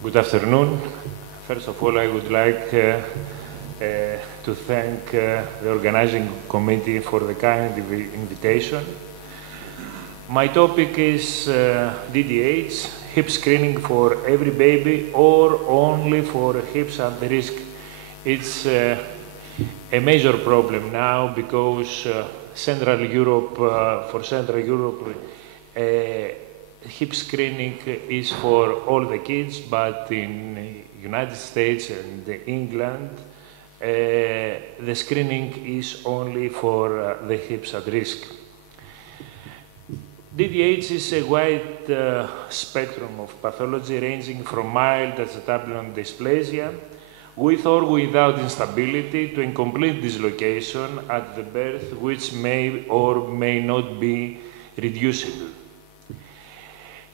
Good afternoon. First of all, I would like to thank the organizing committee for the kind invitation. My topic is DDH, hip screening for every baby or only for hips at risk. It's a major problem now because Central Europe, for Central Europe, hip screening is for all the kids, but in the United States and England, the screening is only for the hips at risk. DDH is a wide spectrum of pathology ranging from mild acetabular dysplasia, with or without instability, to incomplete dislocation at the birth, which may or may not be reducible.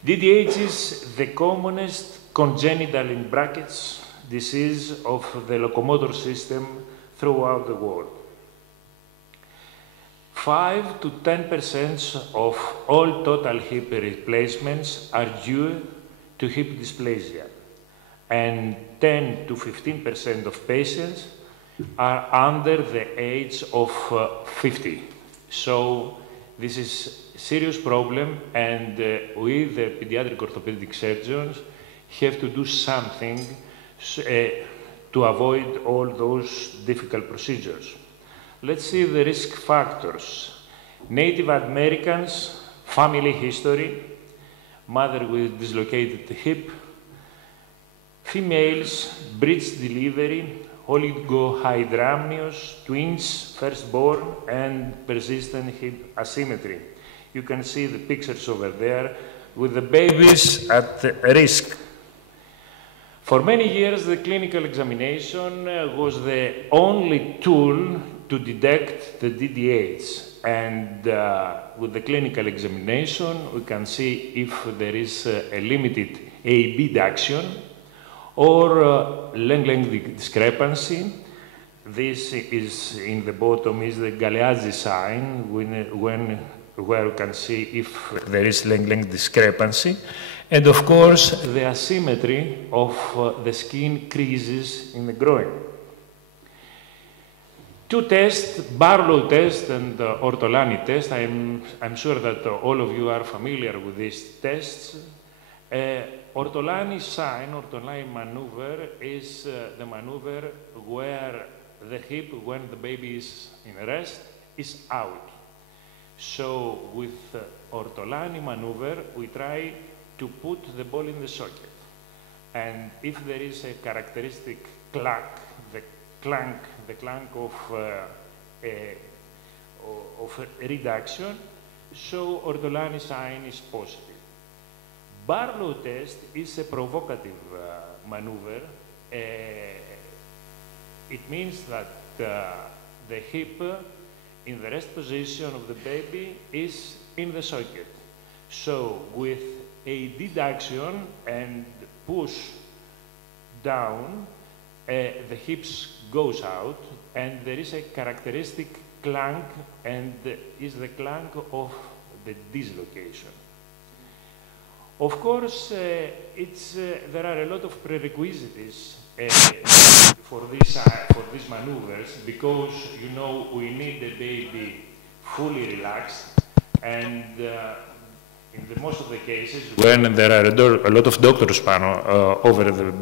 DDH is the commonest congenital in brackets disease of the locomotor system throughout the world. 5 to 10% of all total hip replacements are due to hip dysplasia, and 10 to 15% of patients are under the age of 50. So this is a serious problem, and we, the pediatric orthopedic surgeons, have to do something to avoid all those difficult procedures. Let's see the risk factors. Native Americans, family history, mother with dislocated hip, females, breech delivery, oligohydramnios, twins, firstborn, and persistent hip asymmetry. You can see the pictures over there with the babies at risk. For many years, the clinical examination was the only tool to detect the DDH. And with the clinical examination, we can see if there is a limited abduction or length discrepancy. This is in the bottom is the Galeazzi sign where you can see if there is length discrepancy. And of course, the asymmetry of the skin creases in the groin. Two tests, Barlow test and Ortolani test. I'm sure that all of you are familiar with these tests. Ortolani sign, Ortolani maneuver, is the maneuver where the hip, when the baby is in rest, is out. So with Ortolani maneuver, we try to put the ball in the socket. And if there is a characteristic clank, the clank of reduction, so Ortolani sign is positive. Barlow test is a provocative maneuver. It means that the hip in the rest position of the baby is in the socket. So with a deduction and push down, the hips goes out, and there is a characteristic clank, and is the clank of the dislocation. Of course, there are a lot of prerequisites for these maneuvers, because you know we need the baby fully relaxed, and in the most of the cases when there are a lot of doctors over the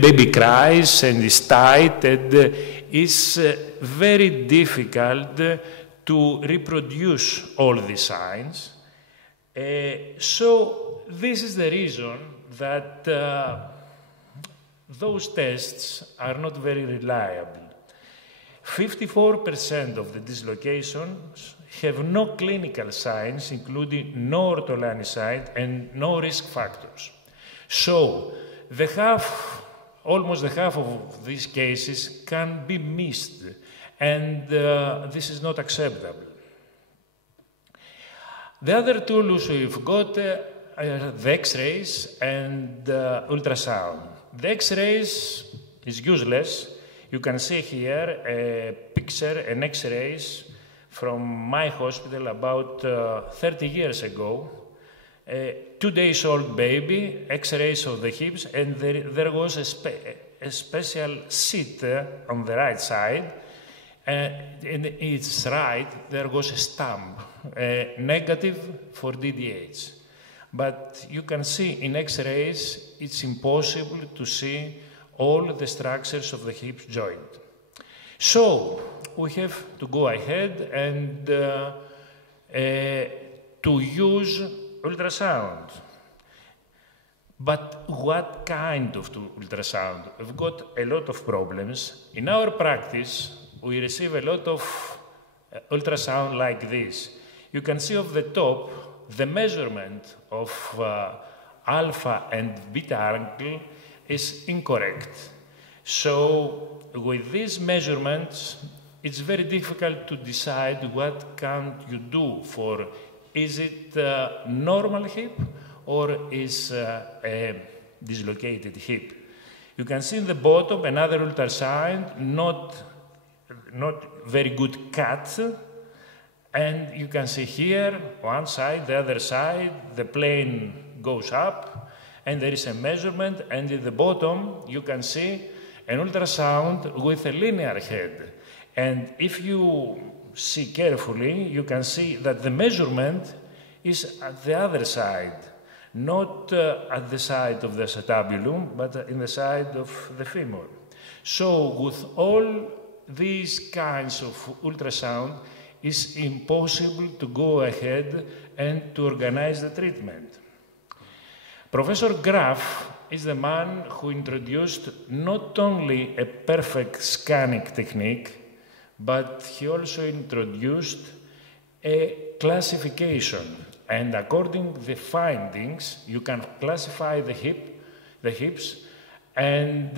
baby cries and is tight, and it's very difficult to reproduce all these signs. So this is the reason that those tests are not very reliable. 54% of the dislocations have no clinical signs, including no Ortolani sign and no risk factors. So almost the half of these cases can be missed, and this is not acceptable. The other tools we've got are the X-rays and ultrasound. The X-rays is useless. You can see here a picture, an X-rays from my hospital about 30 years ago. 2-day-old baby, X-rays of the hips, and there was a special seat on the right side. In its right, there was a stamp, negative for DDH. But you can see in X-rays, it's impossible to see all the structures of the hip joint. So we have to go ahead and to use ultrasound. But what kind of ultrasound? We've got a lot of problems. In our practice, we receive a lot of ultrasound like this. You can see off the top the measurement of alpha and beta angle is incorrect. So with these measurements, it's very difficult to decide what can you do for, is it a normal hip or is a dislocated hip? You can see in the bottom another ultrasound, not very good cut. And you can see here, one side, the other side, the plane goes up, and there is a measurement, and at the bottom, you can see an ultrasound with a linear head. And if you see carefully, you can see that the measurement is at the other side, not at the side of the acetabulum, but in the side of the femur. So with all these kinds of ultrasound, it's impossible to go ahead and to organize the treatment. Professor Graf is the man who introduced not only a perfect scanning technique, but he also introduced a classification. And according to the findings, you can classify the hips, and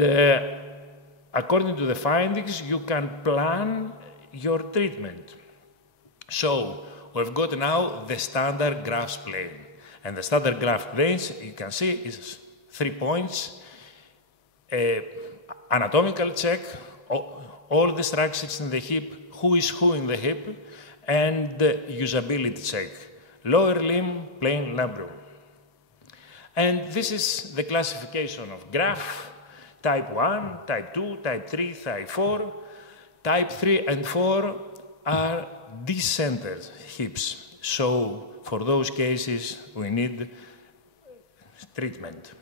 according to the findings, you can plan your treatment. So we've got now the standard Graf's plane. And the standard Graf planes, you can see, is 3 points, anatomical check, all the structures in the hip, who is who in the hip, and usability check, lower limb, plane labrum. And this is the classification of Graf, type 1, type 2, type 3, type 4. Type 3 and 4 are decentered hips. So for those cases, we need treatment.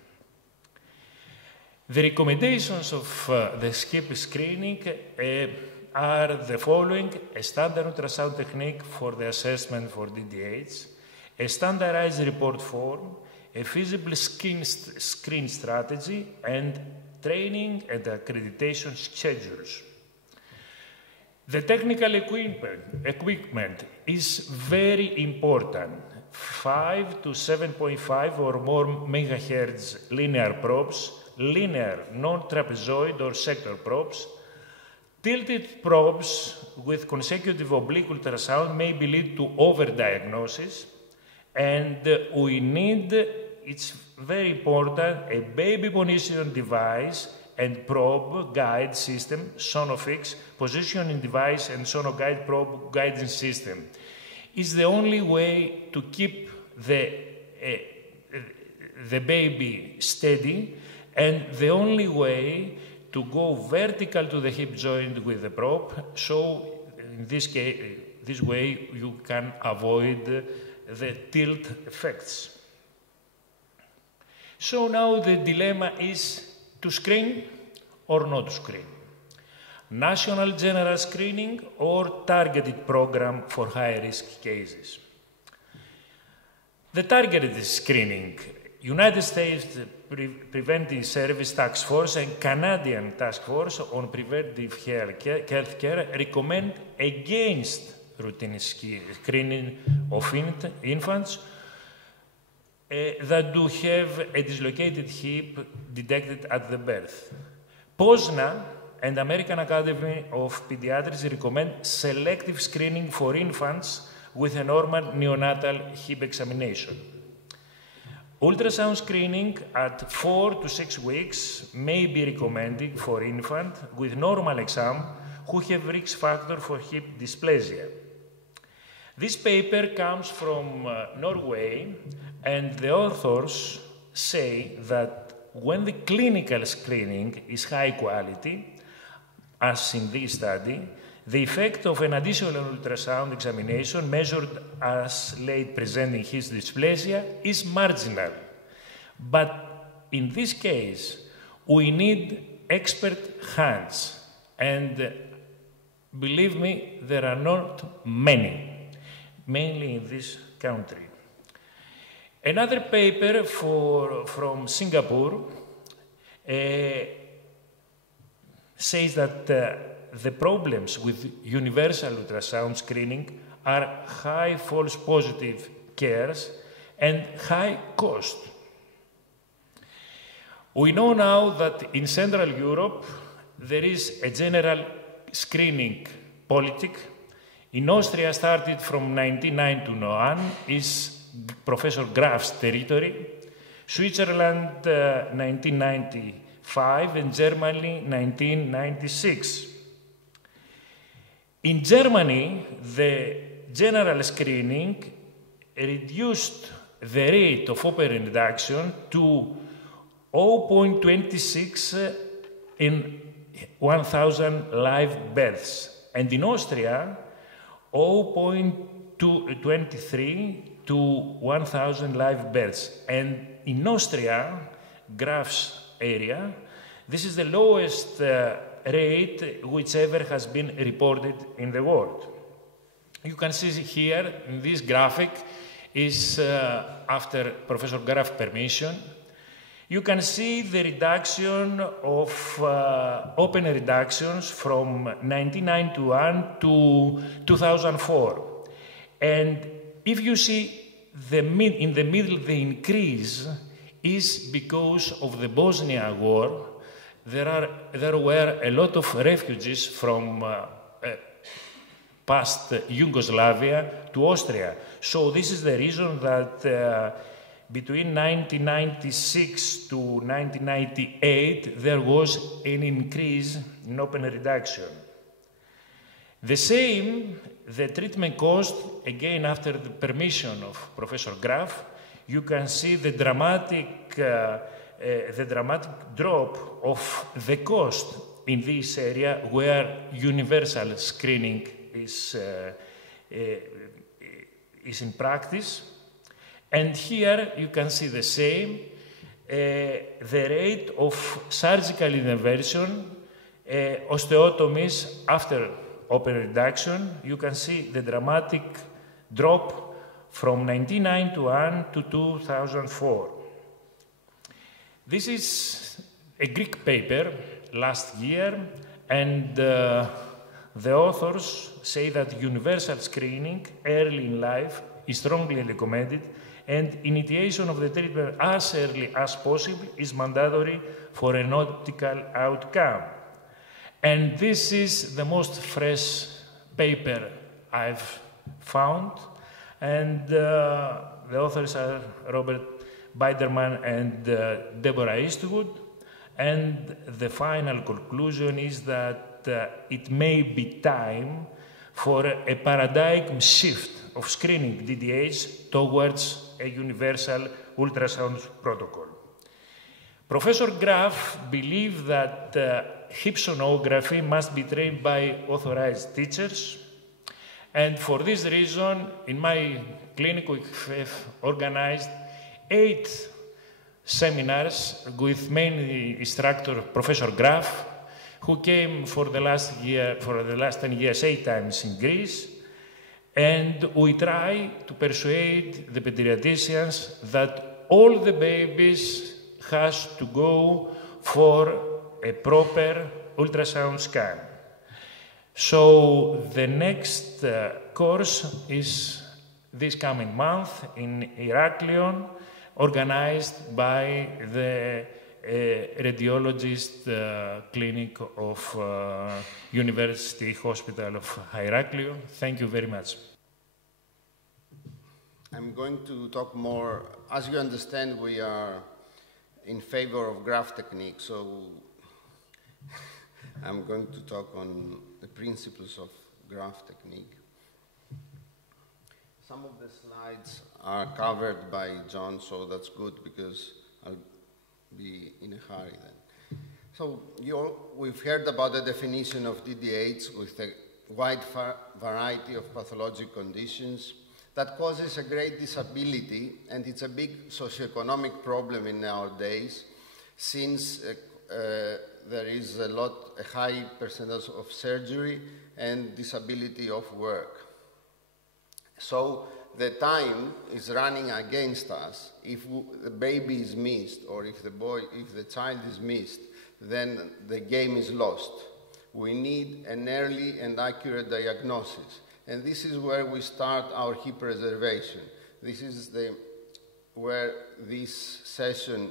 The recommendations of the hip screening are the following: a standard ultrasound technique for the assessment for DDH, a standardized report form, a feasible screen strategy, and training and accreditation schedules. The technical equipment is very important. 5 to 7.5 or more megahertz linear probes, linear non-trapezoid or sector probes. Tilted probes with consecutive oblique ultrasound may lead to overdiagnosis, and we need, it's very important, a baby positioning device and probe guide system, Sonofix, positioning device and sonoguide probe guidance system. Is the only way to keep the baby steady, and the only way to go vertical to the hip joint with the probe. So in this way you can avoid the tilt effects. So now the dilemma is to screen or not to screen. National general screening or targeted program for high-risk cases. The targeted screening, United States Preventive Service Task Force and Canadian Task Force on Preventive Health Care recommend against routine screening of infants that do have a dislocated hip detected at the birth. POSNA and American Academy of Pediatrics recommend selective screening for infants with a normal neonatal hip examination. Ultrasound screening at 4 to 6 weeks may be recommended for infants with normal exam who have risk factor for hip dysplasia. This paper comes from Norway, and the authors say that when the clinical screening is high quality, as in this study, the effect of an additional ultrasound examination measured as late presenting his dysplasia is marginal. But in this case, we need expert hands, and believe me, there are not many, mainly in this country. Another paper from Singapore says that the problems with universal ultrasound screening are high false positive cares and high cost. We know now that in Central Europe there is a general screening politic. In Austria, started from 1991, is Professor Graf's territory. Switzerland, 1995, and Germany, 1996. In Germany, the general screening reduced the rate of open reduction to 0.26 in 1,000 live births. And in Austria, 0.23 to 1,000 live births. And in Austria, Graf's area, this is the lowest rate whichever has been reported in the world. You can see here in this graphic is after Professor Graf's permission. You can see the reduction of open reductions from 1991 to 2004. And if you see in the middle, the increase is because of the Bosnia War. There were a lot of refugees from past Yugoslavia to Austria. So this is the reason that between 1996 to 1998, there was an increase in open reduction. The same, the treatment cost, again after the permission of Professor Graf, you can see the dramatic drop of the cost in this area where universal screening is in practice. And here you can see the same, the rate of surgical intervention, osteotomies after open reduction. You can see the dramatic drop from 1991 to 2004. This is a Greek paper last year, and the authors say that universal screening early in life is strongly recommended, and initiation of the treatment as early as possible is mandatory for an optimal outcome. And this is the most fresh paper I've found, and the authors are Robert Biderman and Deborah Eastwood, and the final conclusion is that it may be time for a paradigm shift of screening DDH towards a universal ultrasound protocol. Professor Graf believed that hip sonography must be trained by authorized teachers, and for this reason, in my clinic, we have organized 8 seminars with main instructor Professor Graf, who came for the last 10 years, 8 times in Greece. And we try to persuade the pediatricians that all the babies has to go for a proper ultrasound scan. So the next course is this coming month in Heraklion, organized by the radiologist clinic of University Hospital of Heraklion. Thank you very much. I'm going to talk more. As you understand, we are in favor of Graf technique, so I'm going to talk on the principles of Graf technique. Some of the slides are covered by John, so that's good because I'll be in a hurry then. So we've heard about the definition of DDH with a wide variety of pathologic conditions that causes a great disability, and it's a big socioeconomic problem in our days since there is a high percentage of surgery and disability of work. So the time is running against us. If the baby is missed, or if the child is missed, then the game is lost. We need an early and accurate diagnosis. And this is where we start our hip preservation. This is where this session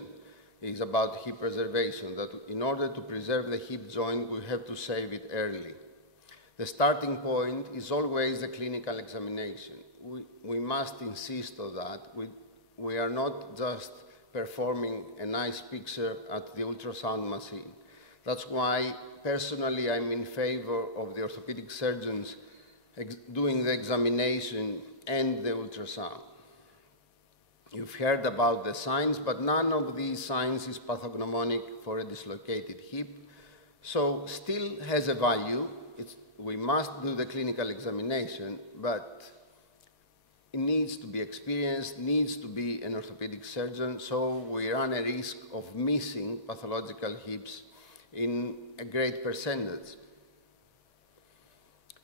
is about hip preservation, that in order to preserve the hip joint, we have to save it early. The starting point is always the clinical examination. We must insist on that. We are not just performing a nice picture at the ultrasound machine. That's why, personally, I'm in favor of the orthopedic surgeons doing the examination and the ultrasound. You've heard about the signs, but none of these signs is pathognomonic for a dislocated hip, so still has a value. We must do the clinical examination, but it needs to be experienced, needs to be an orthopedic surgeon, so we run a risk of missing pathological hips in a great percentage.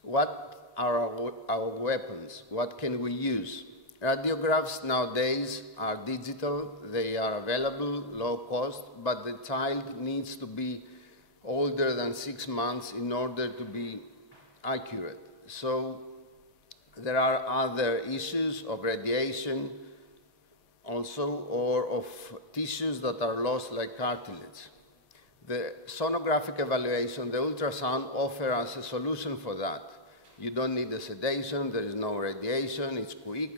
What are our weapons? What can we use? Radiographs nowadays are digital, they are available, low cost, but the child needs to be older than 6 months in order to be accurate. So there are other issues of radiation also, or of tissues that are lost like cartilage. The sonographic evaluation, the ultrasound, offer us a solution for that. You don't need a sedation, there is no radiation, it's quick,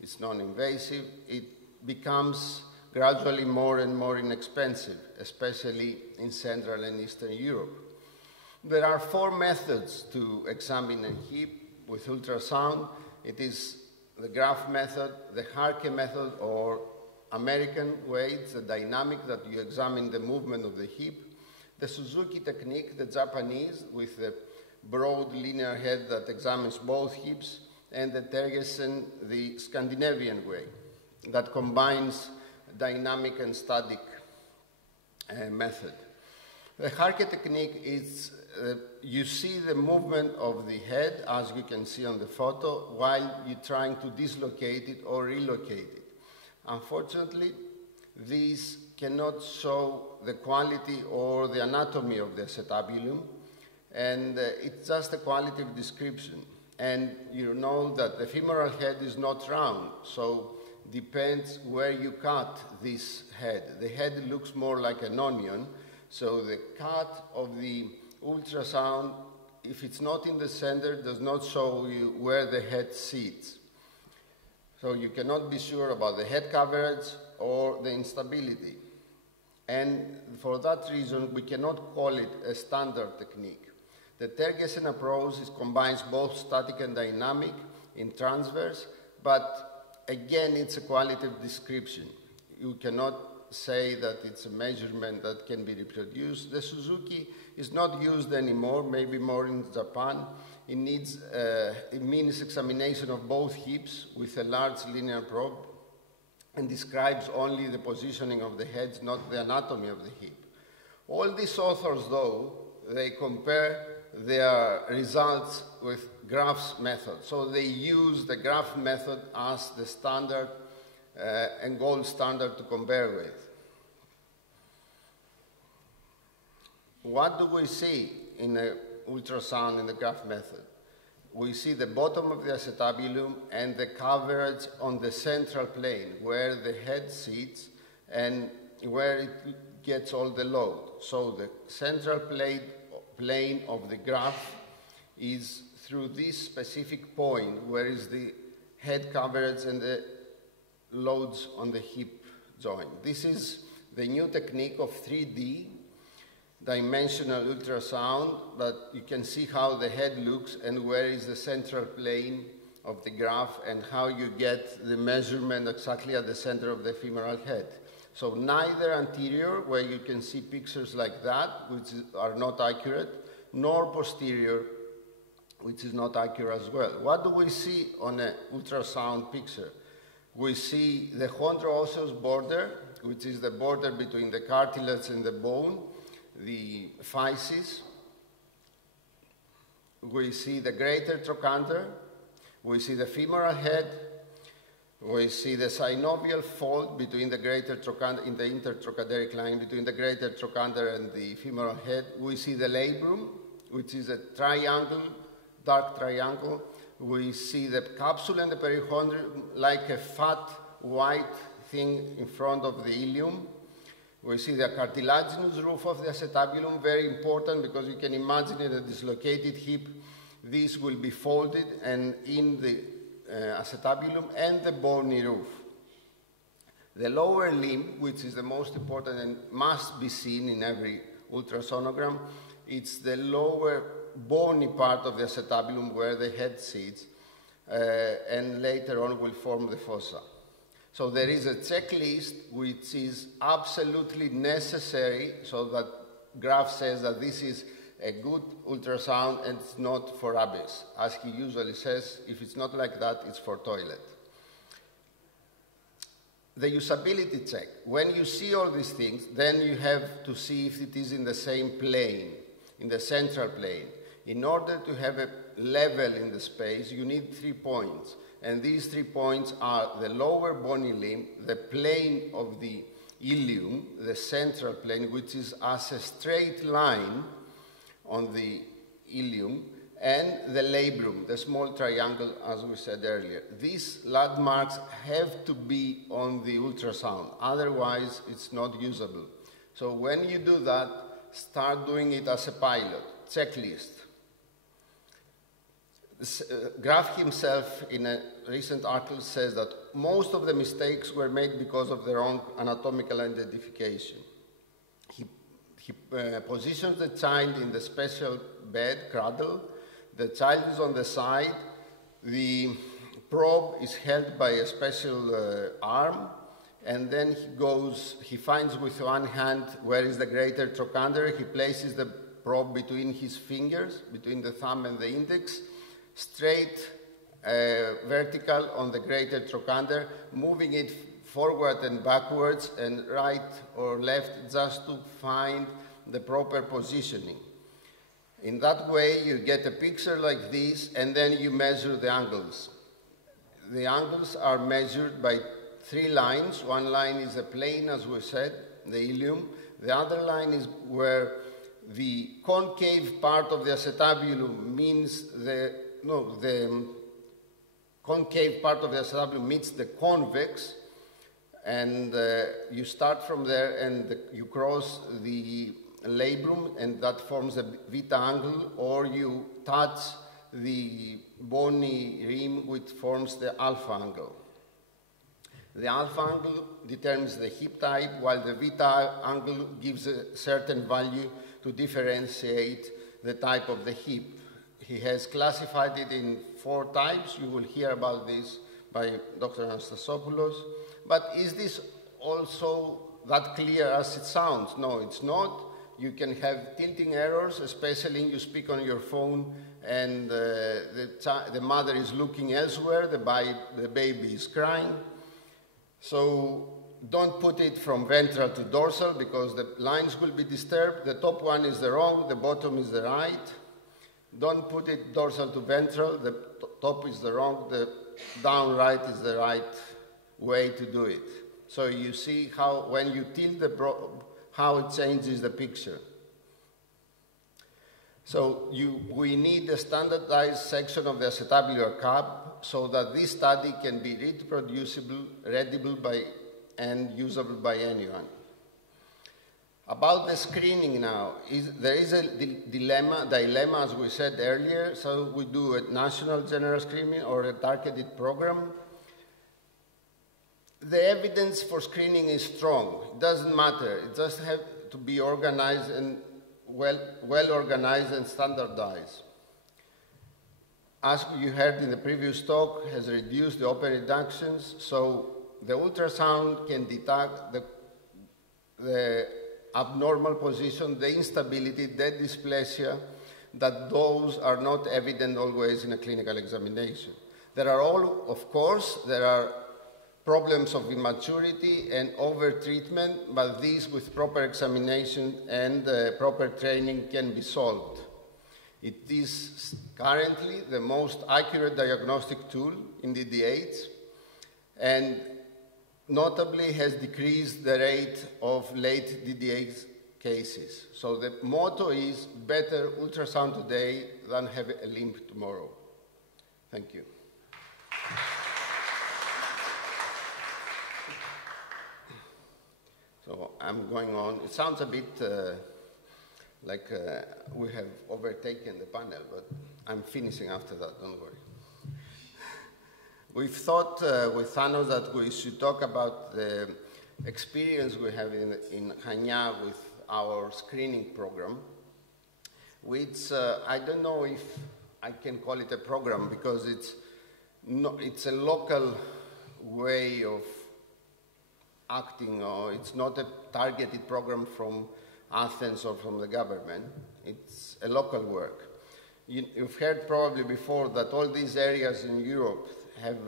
it's non-invasive. It becomes gradually more and more inexpensive, especially in Central and Eastern Europe. There are 4 methods to examine a hip with ultrasound. It is the Graf method, the Harke method, or American way, it's the dynamic that you examine the movement of the hip. The Suzuki technique, the Japanese, with the broad linear head that examines both hips, and the Tergesen, the Scandinavian way, that combines dynamic and static method. The Harke technique is, you see the movement of the head, as you can see on the photo, while you're trying to dislocate it or relocate it. Unfortunately, these cannot show the quality or the anatomy of the acetabulum, and it's just a qualitative description. And you know that the femoral head is not round, so depends where you cut this head. The head looks more like an onion, so the cut of the ultrasound, if it's not in the center, does not show you where the head sits. So you cannot be sure about the head coverage or the instability. And for that reason, we cannot call it a standard technique. The Tergesen approach combines both static and dynamic in transverse, but again, it's a qualitative description. You cannot say that it's a measurement that can be reproduced. The Suzuki is not used anymore, maybe more in Japan. It means examination of both hips with a large linear probe and describes only the positioning of the heads, not the anatomy of the hip. All these authors, though, they compare their results with Graf's method. So they use the Graf method as the standard and gold standard to compare with. What do we see in the ultrasound in the Graf method? We see the bottom of the acetabulum and the coverage on the central plane where the head sits and where it gets all the load. So the central plane of the graph is through this specific point where is the head coverage and the loads on the hip joint. This is the new technique of 3D dimensional ultrasound, that you can see how the head looks and where is the central plane of the graph and how you get the measurement exactly at the center of the femoral head. So neither anterior, where you can see pictures like that, which are not accurate, nor posterior, which is not accurate as well. What do we see on an ultrasound picture? We see the chondro-osseous border, which is the border between the cartilage and the bone, the physis. We see the greater trochanter. We see the femoral head. We see the synovial fold between the greater trochanter, in the intertrochaderic line between the greater trochanter and the femoral head. We see the labrum, which is a triangle, dark triangle. We see the capsule and the perichondrium like a fat white thing in front of the ilium. We see the cartilaginous roof of the acetabulum, very important because you can imagine in a dislocated hip, this will be folded and in the acetabulum and the bony roof. The lower limb, which is the most important and must be seen in every ultrasonogram, it's the lower bony part of the acetabulum where the head sits, and later on will form the fossa. So there is a checklist which is absolutely necessary so that Graf says that this is a good ultrasound and it's not for abyss. As he usually says, if it's not like that, it's for toilet. The usability check. When you see all these things, then you have to see if it is in the same plane, in the central plane. In order to have a level in the space, you need 3 points. And these 3 points are the lower bony limb, the plane of the ilium, the central plane, which is as a straight line on the ilium, and the labrum, the small triangle, as we said earlier. These landmarks have to be on the ultrasound, otherwise it's not usable. So when you do that, start doing it as a pilot, checklist. Graf himself, in a recent article, says that most of the mistakes were made because of the wrong anatomical identification. He positions the child in the special bed, cradle. The child is on the side. The probe is held by a special arm. And then he finds with one hand where is the greater trochanter. He places the probe between his fingers, between the thumb and the index, straight vertical on the greater trochanter, moving it forward and backwards and right or left just to find the proper positioning. In that way, you get a picture like this, and then you measure the angles. The angles are measured by 3 lines. One line is a plane, as we said, the ilium. The other line is where the concave part of the acetabulum means the concave part of the acetabulum meets the convex, and you start from there and you cross the labrum, and that forms a beta angle, or you touch the bony rim, which forms the alpha angle. The alpha angle determines the hip type, while the beta angle gives a certain value to differentiate the type of the hip. He has classified it in 4 types. You will hear about this by Dr. Anastasopoulos. But is this also that clear as it sounds? No, it's not. You can have tilting errors, especially when you speak on your phone and the mother is looking elsewhere, the baby is crying. So don't put it from ventral to dorsal because the lines will be disturbed. The top one is the wrong, the bottom is the right. Don't put it dorsal to ventral, the top is the wrong, the down right is the right way to do it. So you see how when you tilt the probe, how it changes the picture. So we need a standardized section of the acetabular cup so that this study can be reproducible, readable and usable by anyone. About the screening now, there is a dilemma, as we said earlier. So we do a national general screening or a targeted program. The evidence for screening is strong. It doesn't matter. It just has to be organized and well organized and standardized. as you heard in the previous talk, has reduced the open reductions, so the ultrasound can detect the abnormal position, the instability, the dysplasia, that those are not evident always in a clinical examination. There are problems of immaturity and over-treatment, but these with proper examination and proper training can be solved. It is currently the most accurate diagnostic tool in DDH, and notably has decreased the rate of late DDH cases. So the motto is better ultrasound today than have a limb tomorrow. Thank you. So I'm going on. It sounds a bit like we have overtaken the panel, but I'm finishing after that, don't worry. We've thought with Thanos that we should talk about the experience we have in Chania with our screening program, which I don't know if I can call it a program because it's a local way of acting, or it's not a targeted program from Athens or from the government. It's a local work. You've heard probably before that all these areas in Europe have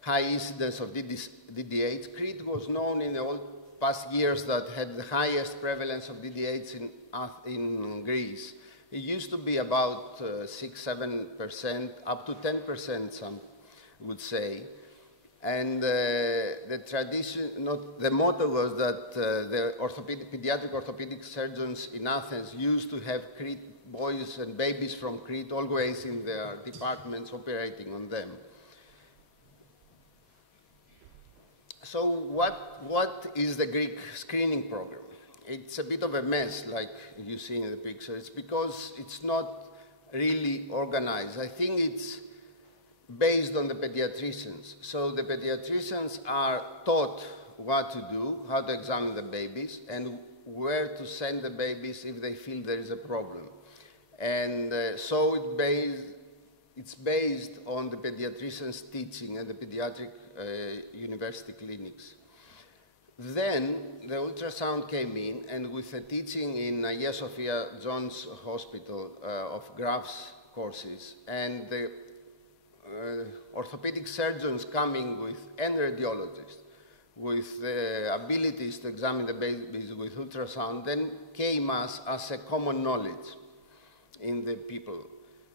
high incidence of DDH. Crete was known in the old past years that had the highest prevalence of DDH in Greece. It used to be about 6-7%, up to 10%, some would say. And the motto was that the pediatric orthopedic surgeons in Athens used to have Crete boys and babies from Crete always in their departments operating on them. So what is the Greek screening program? It's a bit of a mess, like you see in the picture. It's because it's not really organized. I think it's based on the pediatricians. So the pediatricians are taught what to do, how to examine the babies, and where to send the babies if they feel there is a problem. And so it's based on the pediatricians' teaching and the pediatric university clinics. Then the ultrasound came in, and with the teaching in Hagia Sophia John's Hospital of Graf's courses, and the orthopedic surgeons coming with, and radiologists, with the abilities to examine the babies with ultrasound, then came as a common knowledge in the people.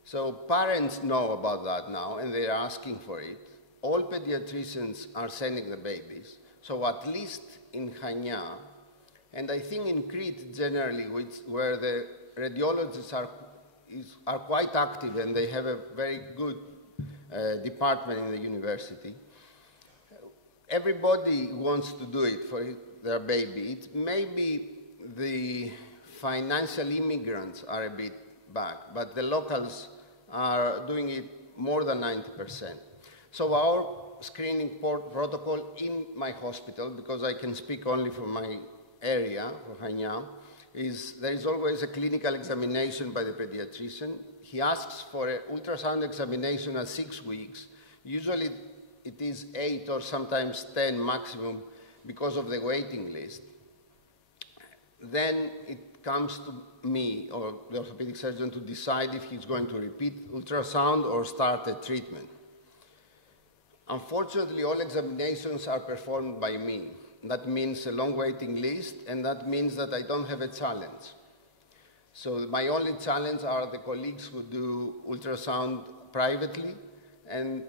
So parents know about that now, and they are asking for it. All pediatricians are sending the babies. So at least in Chania, and I think in Crete generally, where the radiologists are quite active and they have a very good department in the university, everybody wants to do it for their baby. It maybe the financial immigrants are a bit back, but the locals are doing it more than 90%. So our screening protocol in my hospital, because I can speak only for my area, for Chania, is there is always a clinical examination by the pediatrician. He asks for an ultrasound examination at 6 weeks. Usually it is 8 or sometimes 10 maximum because of the waiting list. Then it comes to me or the orthopedic surgeon to decide if he's going to repeat ultrasound or start a treatment. Unfortunately, all examinations are performed by me. That means a long waiting list, and that means that I don't have a challenge. So my only challenge are the colleagues who do ultrasound privately, and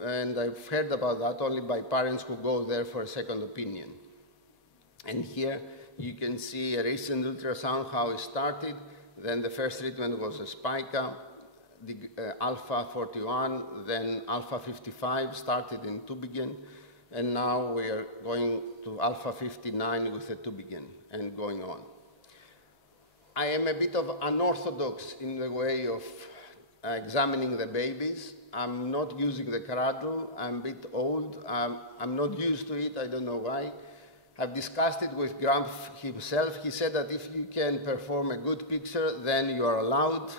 I've heard about that only by parents who go there for a second opinion. And here you can see a recent ultrasound, how it started. Then the first treatment was a spica, the alpha 41, then alpha 55 started in Tübingen, and now we are going to alpha 59 with a Tübingen and going on. I am a bit of unorthodox in the way of examining the babies. I'm not using the cradle. I'm a bit old. I'm not used to it. I don't know why. I've discussed it with Graf himself. He said that if you can perform a good picture, then you are allowed.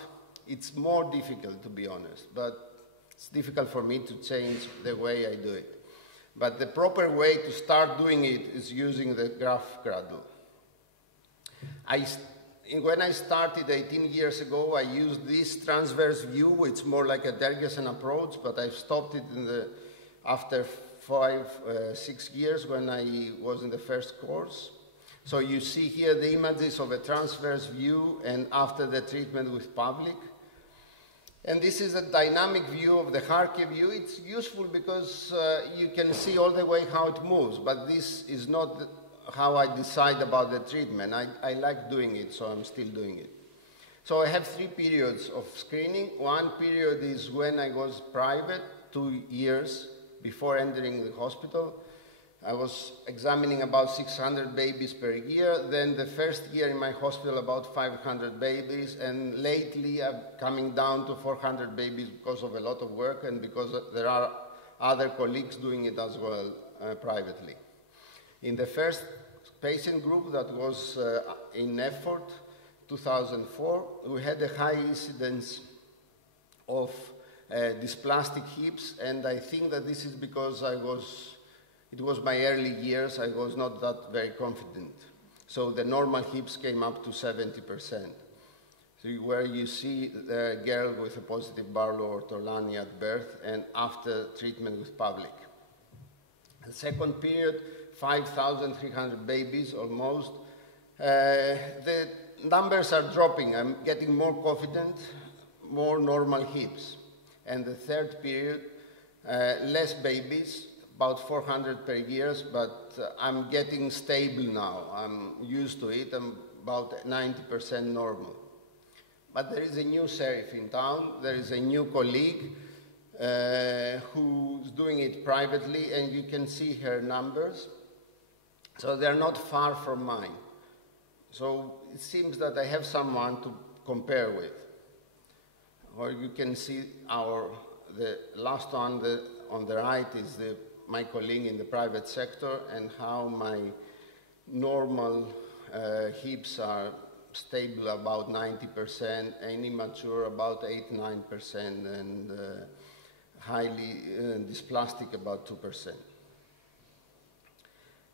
It's more difficult, to be honest, but it's difficult for me to change the way I do it. But the proper way to start doing it is using the graph cradle. When I started 18 years ago, I used this transverse view. It's more like a Dergesen approach, but I've stopped it after 6 years when I was in the first course. So you see here the images of a transverse view and after the treatment with public. And this is a dynamic view of the Harke view. It's useful because you can see all the way how it moves, but this is not how I decide about the treatment. I like doing it, so I'm still doing it. So I have 3 periods of screening. One period is when I was private, 2 years before entering the hospital. I was examining about 600 babies per year. Then the first year in my hospital, about 500 babies. And lately, I'm coming down to 400 babies because of a lot of work and because there are other colleagues doing it as well privately. In the first patient group that was in effort, 2004, we had a high incidence of dysplastic hips, and I think that this is because it was my early years, I was not that very confident. So the normal hips came up to 70%. So where you see the girl with a positive Barlow ortholani at birth and after treatment with public. The second period, 5,300 babies almost. The numbers are dropping. I'm getting more confident, more normal hips. And the third period, less babies, about 400 per year, but I'm getting stable now. I'm used to it. I'm about 90% normal. But there is a new sheriff in town. There is a new colleague who's doing it privately, and you can see her numbers. So they're not far from mine. So it seems that I have someone to compare with. Or you can see the last one on the right is my colleague in the private sector and how my normal hips are stable about 90% and immature about 8-9% and highly dysplastic about 2%.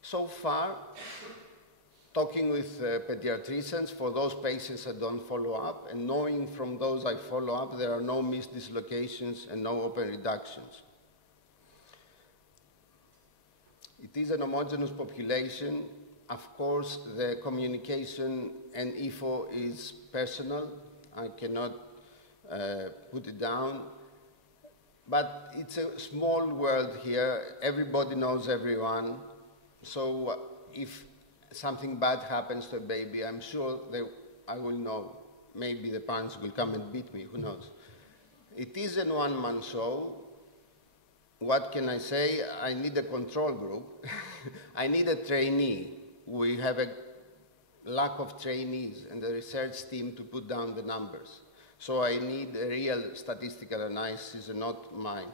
So far, talking with pediatricians, for those patients I don't follow up, and knowing from those I follow up, there are no missed dislocations and no open reductions. It is an homogeneous population. Of course, the communication and info is personal. I cannot put it down. But it's a small world here. Everybody knows everyone. So if something bad happens to a baby, I'm sure I will know. Maybe the parents will come and beat me, who knows. It is a one-man show. What can I say? I need a control group. I need a trainee. We have a lack of trainees and the research team to put down the numbers. So I need a real statistical analysis and not mine.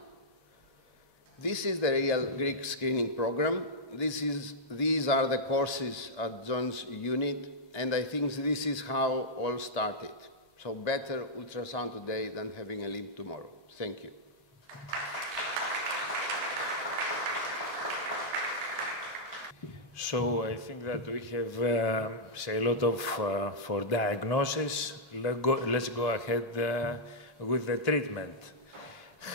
This is the real Greek screening program. These are the courses at John's unit, and I think this is how all started. So better ultrasound today than having a limb tomorrow. Thank you. So I think that we have say a lot of for diagnosis. Let's go ahead with the treatment.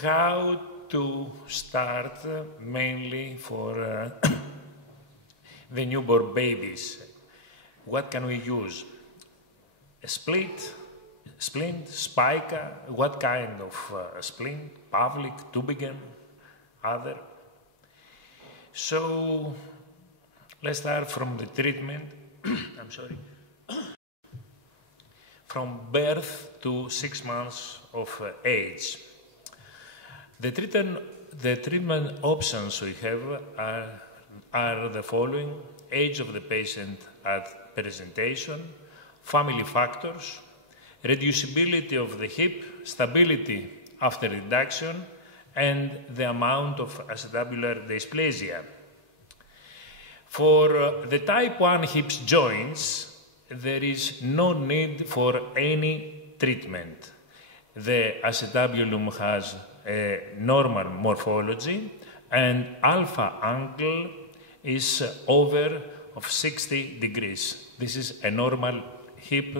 How to start mainly for the newborn babies? What can we use? A splint, spica? What kind of splint? Pavlik, Tübingen, other? So let's start from the treatment. I'm sorry. From birth to 6 months of age. The treatment options we have are the following: age of the patient at presentation, family factors, reducibility of the hip, stability after reduction, and the amount of acetabular dysplasia. For the type 1 hips joints, there is no need for any treatment. the acetabulum has a normal morphology, and alpha angle is over of 60 degrees. This is a normal hip.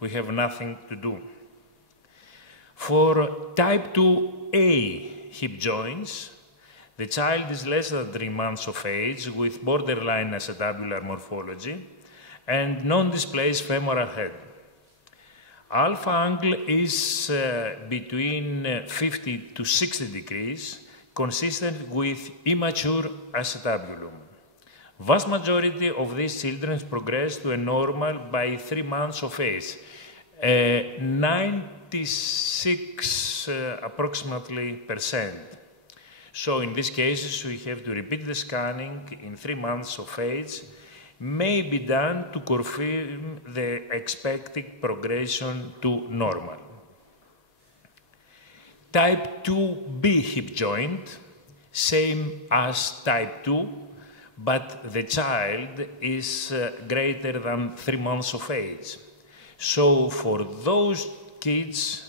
We have nothing to do. For type 2A hip joints, the child is less than 3 months of age with borderline acetabular morphology and non-displaced femoral head. Alpha angle is between 50 to 60 degrees, consistent with immature acetabulum. Vast majority of these children progress to a normal by 3 months of age. 96 approximately percent. So in these cases, we have to repeat the scanning in 3 months of age, may be done to confirm the expected progression to normal. Type 2B hip joint, same as type 2, but the child is greater than 3 months of age. So for those kids,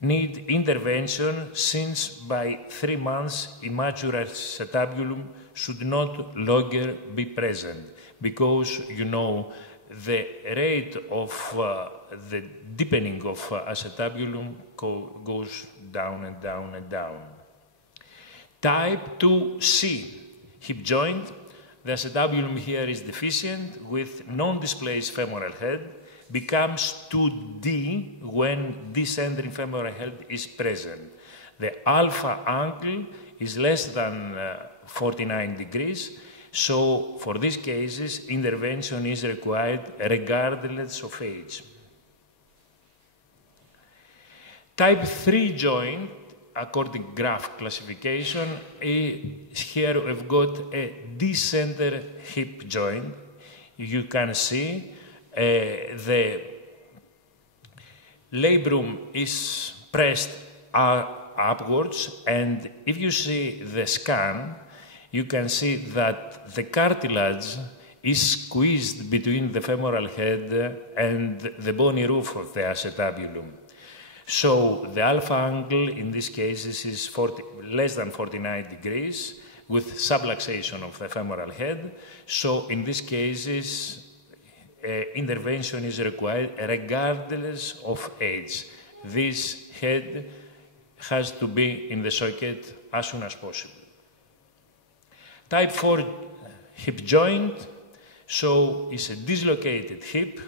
need intervention since by 3 months immature acetabulum should not longer be present, because you know the rate of the deepening of acetabulum goes down and down and down. Type 2C hip joint, the acetabulum here is deficient with non-displaced femoral head, becomes 2D when descending femoral head is present. The alpha angle is less than 49 degrees, so for these cases, intervention is required regardless of age. Type 3 joint, according to graph classification, here we've got a decenter hip joint. You can see the labrum is pressed upwards, and if you see the scan, you can see that the cartilage is squeezed between the femoral head and the bony roof of the acetabulum. So the alpha angle in these cases is less than 49 degrees with subluxation of the femoral head. So in these cases, intervention is required regardless of age. This head has to be in the socket as soon as possible. Type 4 hip joint, so it's a dislocated hip.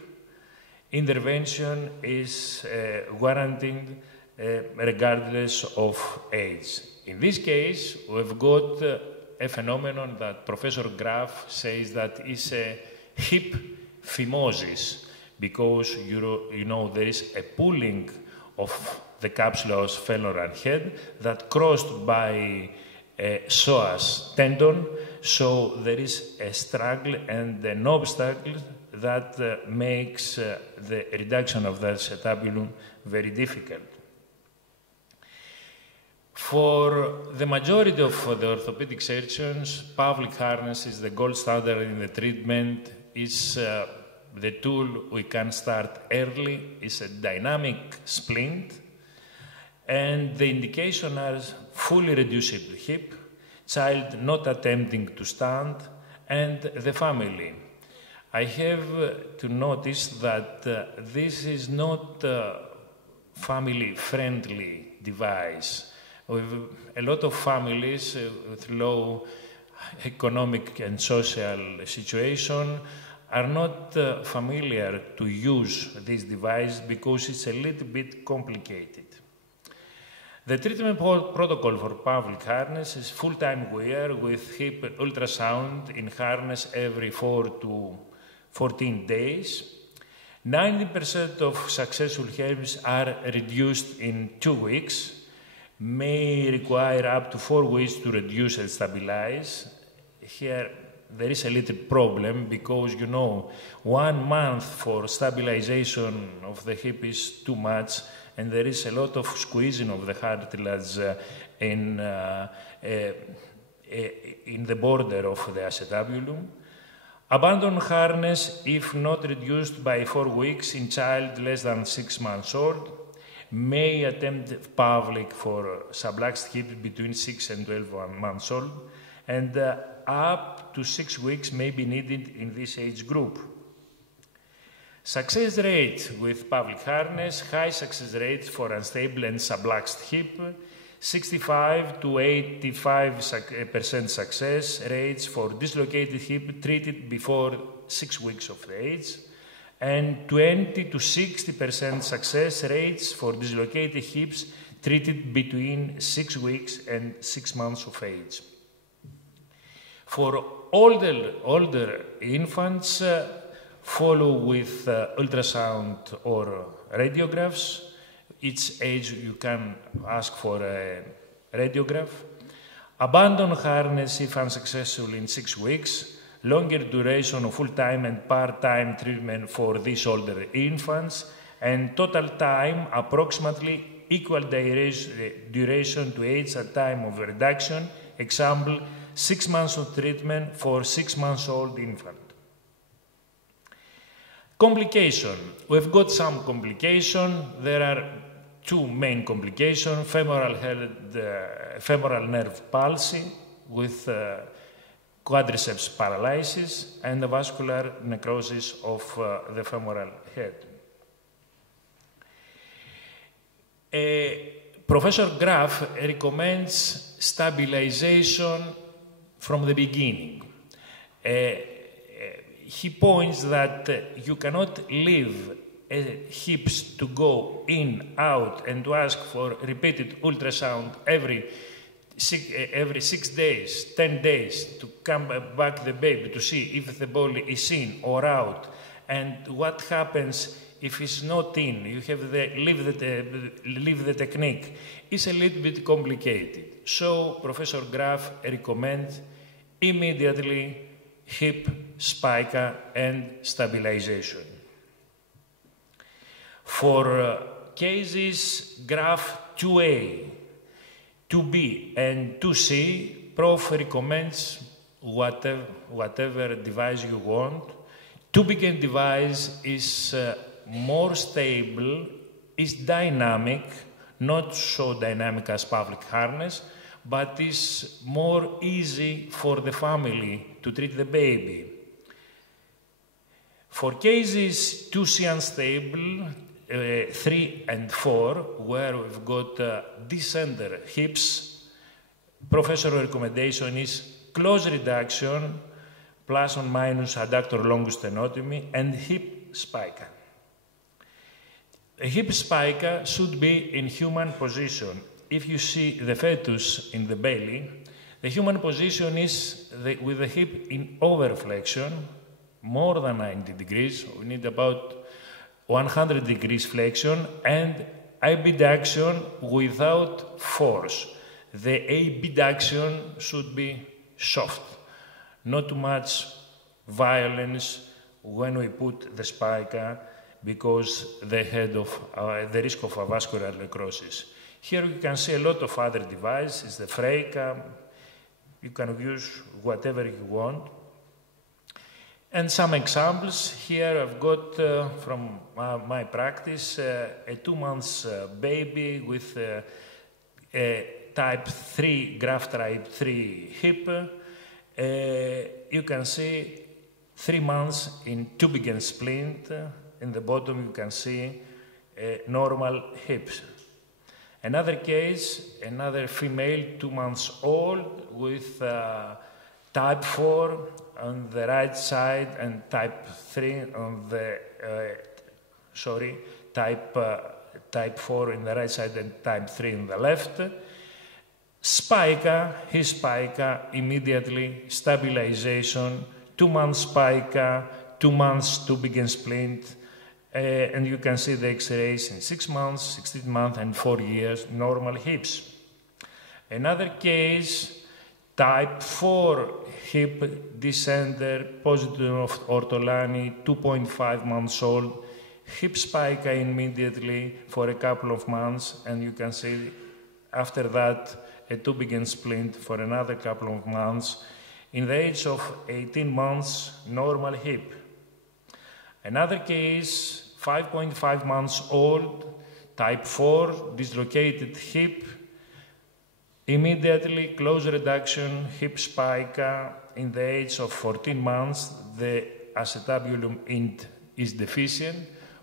Intervention is warranted regardless of age. In this case, we've got a phenomenon that Professor Graf says that is a hip phimosis, because you know there is a pulling of the capsular femoral head that crossed by a psoas tendon, so there is a struggle and an obstacle that makes the reduction of the acetabulum very difficult. For the majority of the orthopedic surgeons, Pavlik harness is the gold standard in the treatment. It's the tool we can start early. It's a dynamic splint, and the indication are fully reducible hip, child not attempting to stand, and the family. I have to notice that this is not a family-friendly device. With a lot of families with low economic and social situation are not familiar to use this device because it's a little bit complicated. The treatment protocol for Pavlik harness is full-time wear with hip ultrasound in harness every 4 to 14 days. 90% of successful hernias are reduced in 2 weeks, may require up to 4 weeks to reduce and stabilize. Here there is a little problem because, you know, 1 month for stabilization of the hip is too much, and there is a lot of squeezing of the cartilage in the border of the acetabulum. Abandon harness if not reduced by 4 weeks in child less than 6 months old. may attempt Pavlik for subluxed hips between 6 and 12 months old, and up to 6 weeks may be needed in this age group. Success rate with Pavlik harness, high success rate for unstable and subluxed hip, 65 to 85% success rates for dislocated hip treated before 6 weeks of age, and 20 to 60% success rates for dislocated hips treated between 6 weeks and 6 months of age. For older infants, follow with ultrasound or radiographs. Each age you can ask for a radiograph. Abandon harness if unsuccessful in 6 weeks. Longer duration of full-time and part-time treatment for these older infants, and total time approximately equal duration to age at time of reduction. Example, 6 months of treatment for 6 months old infant. Complication. We've got some complication. There are 2 main complications: femoral nerve palsy with quadriceps paralysis and the vascular necrosis of the femoral head. Professor Graf recommends stabilization from the beginning. He points that you cannot leave hips to go in, out, and to ask for repeated ultrasound every 6 days, 10 days, to come back the baby to see if the ball is in or out, and what happens if it's not in. You have leave the technique. It's a little bit complicated. So Professor Graf recommends immediately hip spica and stabilization. For cases Graf 2A, 2B, and 2C, Prof recommends whatever device you want. 2B device is more stable, is dynamic, not so dynamic as Pavlik harness, but is more easy for the family to treat the baby. For cases 2C unstable, 3 and 4, where we've got descender hips, professor recommendation is close reduction, plus or minus adductor longus stenotomy, and hip spica. A hip spica should be in human position. If you see the fetus in the belly, the human position is with the hip in overflexion, more than 90 degrees. We need about 100 degrees flexion, and abduction without force. The abduction should be soft, not too much violence when we put the spica, because the risk of avascular necrosis. Here you can see a lot of other devices, the Freyka. You can use whatever you want. And some examples. Here I've got from my practice a 2 months baby with a type 3, graft type 3 hip. You can see 3 months in Tübingen splint. In the bottom you can see normal hips. Another case, another female 2 months old with type 4 on the right side and type 3 on the, type 4 in the right side and type 3 in the left. Spica, his spica, immediately stabilization, 2 months spica, 2 months Tübingen splint, and you can see the X-rays in 6 months, 16 months, and 4 years, normal hips. Another case, type 4 hip descender, positive of ortolani, 2.5 months old, hip spica immediately for a couple of months, and you can see after that a Tübingen splint for another couple of months. In the age of 18 months, normal hip. Another case, 5.5 months old, Type 4, dislocated hip, immediately close reduction, hip spica. In the age of 14 months, the acetabulum is deficient.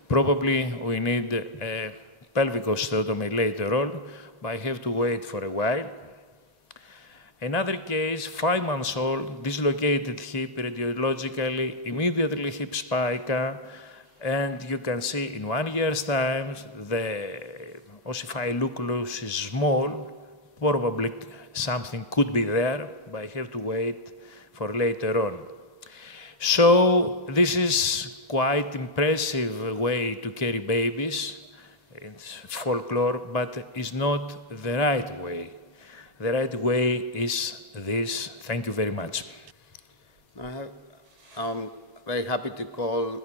Probably we need a pelvic osteotomy later on, but I have to wait for a while. Another case, 5 months old, dislocated hip, radiologically, immediately hip spica, and you can see in 1 year's time the ossifyonucleus is small. Probably something could be there, but I have to wait for later on. So this is quite impressive way to carry babies. It's folklore, but it's not the right way. The right way is this. Thank you very much. I'm very happy to call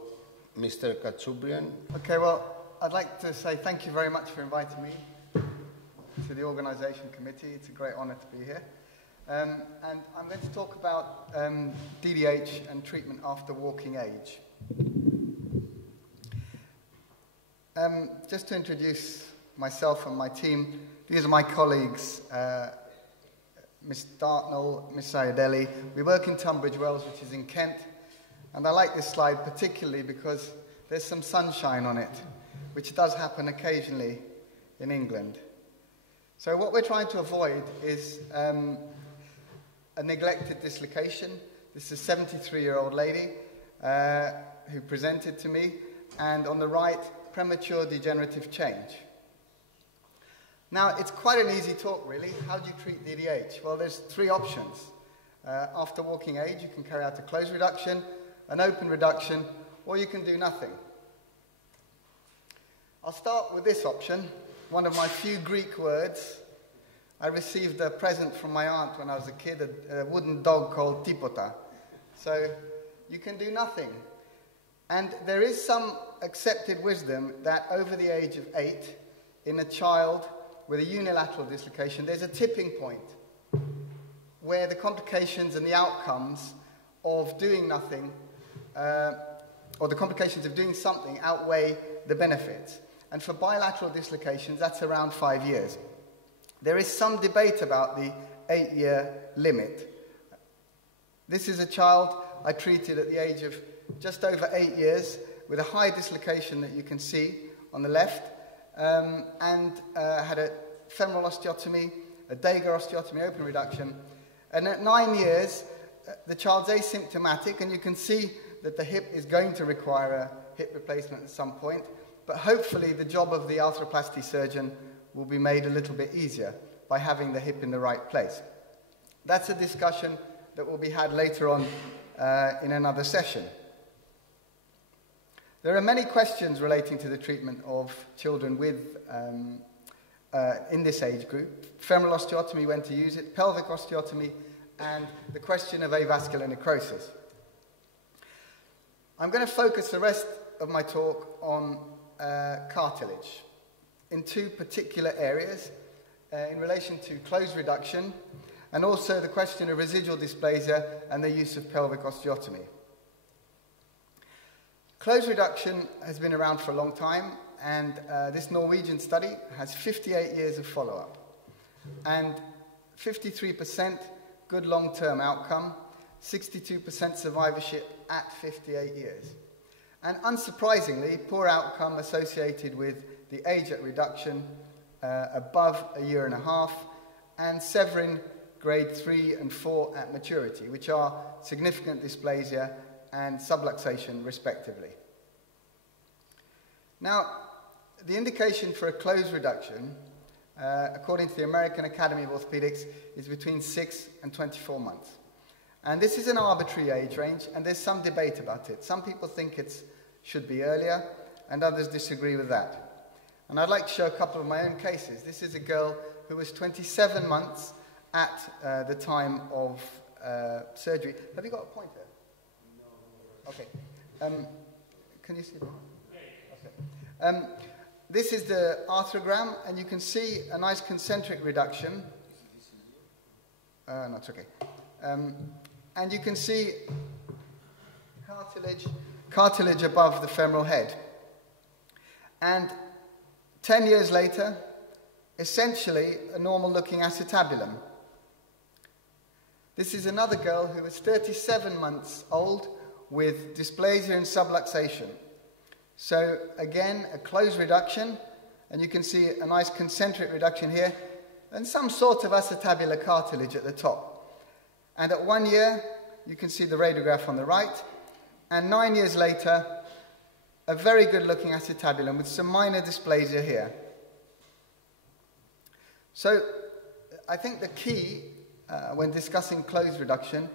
Mr. Katsoubrian. Okay, well, I'd like to say thank you very much for inviting me to the organisation committee. It's a great honour to be here. And I'm going to talk about DDH and treatment after walking age. Just to introduce myself and my team, these are my colleagues, Miss Dartnell, Miss Sayadeli. We work in Tunbridge Wells, which is in Kent. And I like this slide particularly because there's some sunshine on it, which does happen occasionally in England. So what we're trying to avoid is a neglected dislocation. This is a 73-year-old lady who presented to me, and on the right, premature degenerative change. Now, it's quite an easy talk, really. How do you treat DDH? Well, there's 3 options. After walking age, you can carry out a closed reduction, an open reduction, or you can do nothing. I'll start with this option, one of my few Greek words. I received a present from my aunt when I was a kid, a wooden dog called Tipota. So you can do nothing. And there is some accepted wisdom that over the age of 8, in a child with a unilateral dislocation, there's a tipping point where the complications and the outcomes of doing nothing, or the complications of doing something outweigh the benefits. And for bilateral dislocations, that's around 5 years. There is some debate about the 8-year limit. This is a child I treated at the age of just over 8 years with a high dislocation that you can see on the left, and had a femoral osteotomy, a Dagger osteotomy, open reduction. And at 9 years, the child's asymptomatic, and you can see that the hip is going to require a hip replacement at some point, but hopefully the job of the arthroplasty surgeon will be made a little bit easier by having the hip in the right place. That's a discussion that will be had later on in another session. There are many questions relating to the treatment of children with, in this age group. Femoral osteotomy, when to use it, pelvic osteotomy, and the question of avascular necrosis. I'm going to focus the rest of my talk on cartilage in 2 particular areas, in relation to closed reduction, and also the question of residual dysplasia and the use of pelvic osteotomy. Closed reduction has been around for a long time, and this Norwegian study has 58 years of follow-up, and 53% good long-term outcome, 62% survivorship at 58 years. And unsurprisingly, poor outcome associated with the age at reduction above a year and a half, and Severin grade 3 and 4 at maturity, which are significant dysplasia and subluxation respectively. Now, the indication for a closed reduction, according to the American Academy of Orthopedics, is between 6 and 24 months. And this is an arbitrary age range, and there's some debate about it. Some people think it should be earlier, and others disagree with that. And I'd like to show a couple of my own cases. This is a girl who was 27 months at the time of surgery. Have you got a pointer? No. Okay. Can you see it? Okay. This is the arthrogram, and you can see a nice concentric reduction. No, it's okay. And you can see cartilage above the femoral head. And 10 years later, essentially a normal-looking acetabulum. This is another girl who was 37 months old with dysplasia and subluxation. So again, a closed reduction, and you can see a nice concentric reduction here, and some sort of acetabular cartilage at the top. And at 1 year, you can see the radiograph on the right, and 9 years later, a very good-looking acetabulum with some minor dysplasia here. So I think the key when discussing closed reduction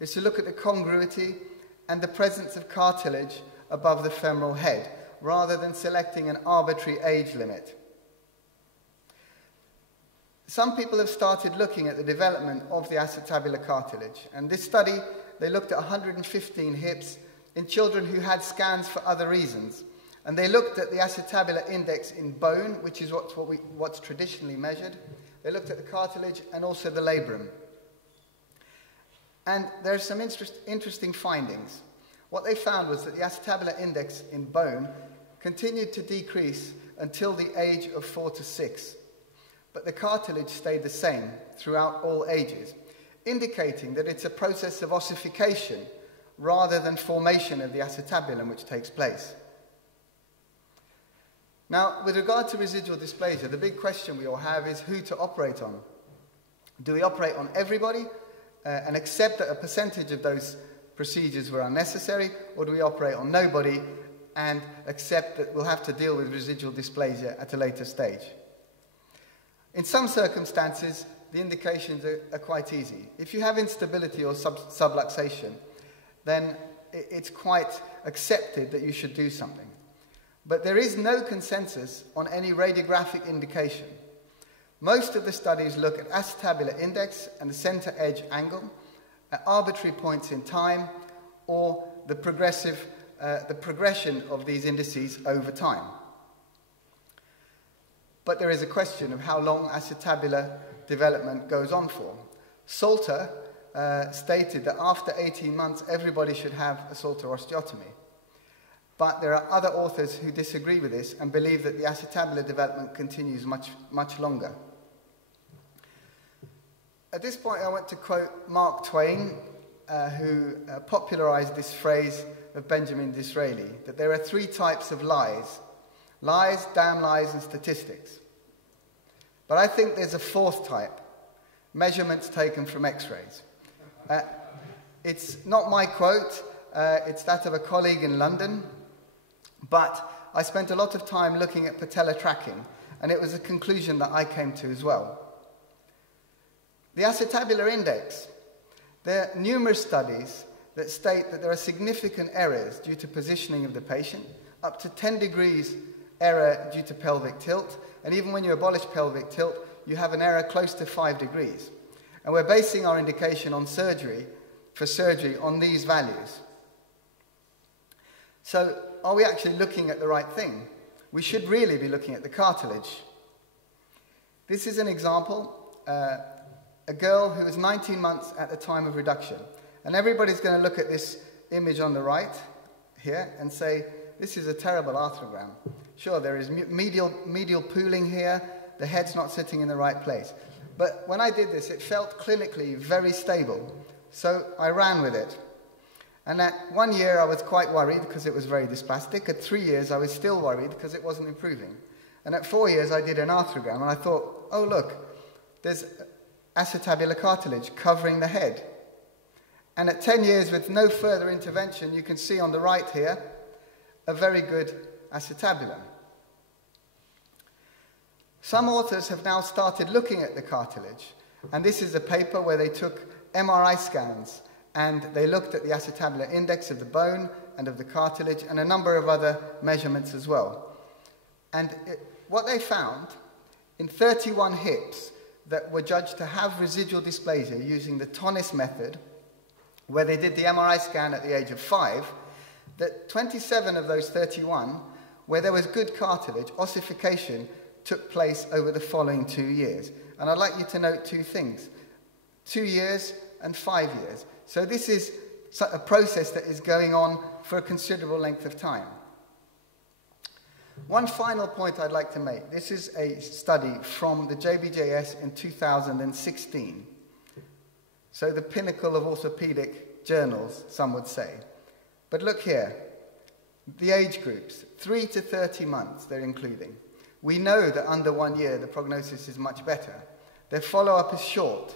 is to look at the congruity and the presence of cartilage above the femoral head, rather than selecting an arbitrary age limit. Some people have started looking at the development of the acetabular cartilage, and this study, they looked at 115 hips in children who had scans for other reasons, and they looked at the acetabular index in bone, which is what's traditionally measured. They looked at the cartilage and also the labrum. And there are some interesting findings. What they found was that the acetabular index in bone continued to decrease until the age of 4 to 6. But the cartilage stayed the same throughout all ages, indicating that it's a process of ossification rather than formation of the acetabulum which takes place. Now, with regard to residual dysplasia, the big question we all have is who to operate on. Do we operate on everybody and accept that a percentage of those procedures were unnecessary, or do we operate on nobody and accept that we'll have to deal with residual dysplasia at a later stage? In some circumstances, the indications are quite easy. If you have instability or subluxation, then it's quite accepted that you should do something. But there is no consensus on any radiographic indication. Most of the studies look at acetabular index and the center edge angle at arbitrary points in time, or the progression of these indices over time. But there is a question of how long acetabular development goes on for. Salter stated that after 18 months, everybody should have a Salter osteotomy. But there are other authors who disagree with this and believe that the acetabular development continues much longer. At this point, I want to quote Mark Twain, who popularized this phrase of Benjamin Disraeli, that there are 3 types of lies: lies, damn lies, and statistics. But I think there's a 4th type: measurements taken from X-rays. It's not my quote, it's that of a colleague in London, but I spent a lot of time looking at patella tracking, and it was a conclusion that I came to as well. The acetabular index. There are numerous studies that state that there are significant errors due to positioning of the patient, up to 10 degrees error due to pelvic tilt, and even when you abolish pelvic tilt, you have an error close to 5 degrees. And we're basing our indication on surgery on these values. So, are we actually looking at the right thing? We should really be looking at the cartilage. This is an example, a girl who was 19 months at the time of reduction. And everybody's going to look at this image on the right here and say, this is a terrible arthrogram. Sure, there is medial pooling here, the head's not sitting in the right place. But when I did this, it felt clinically very stable, so I ran with it. And at 1 year, I was quite worried because it was very dysplastic. At 3 years, I was still worried because it wasn't improving. And at 4 years, I did an arthrogram, and I thought, oh, look, there's acetabular cartilage covering the head. And at 10 years, with no further intervention, you can see on the right here a very good acetabulum. Some authors have now started looking at the cartilage, and this is a paper where they took MRI scans and they looked at the acetabular index of the bone and of the cartilage and a number of other measurements as well. And what they found in 31 hips that were judged to have residual dysplasia using the Tonnis method, where they did the MRI scan at the age of 5, that 27 of those 31, where there was good cartilage, ossification took place over the following 2 years. And I'd like you to note 2 things: 2 years and 5 years. So this is a process that is going on for a considerable length of time. One final point I'd like to make. This is a study from the JBJS in 2016. So the pinnacle of orthopedic journals, some would say. But look here, the age groups, 3 to 30 months they're including. We know that under 1 year the prognosis is much better. Their follow-up is short.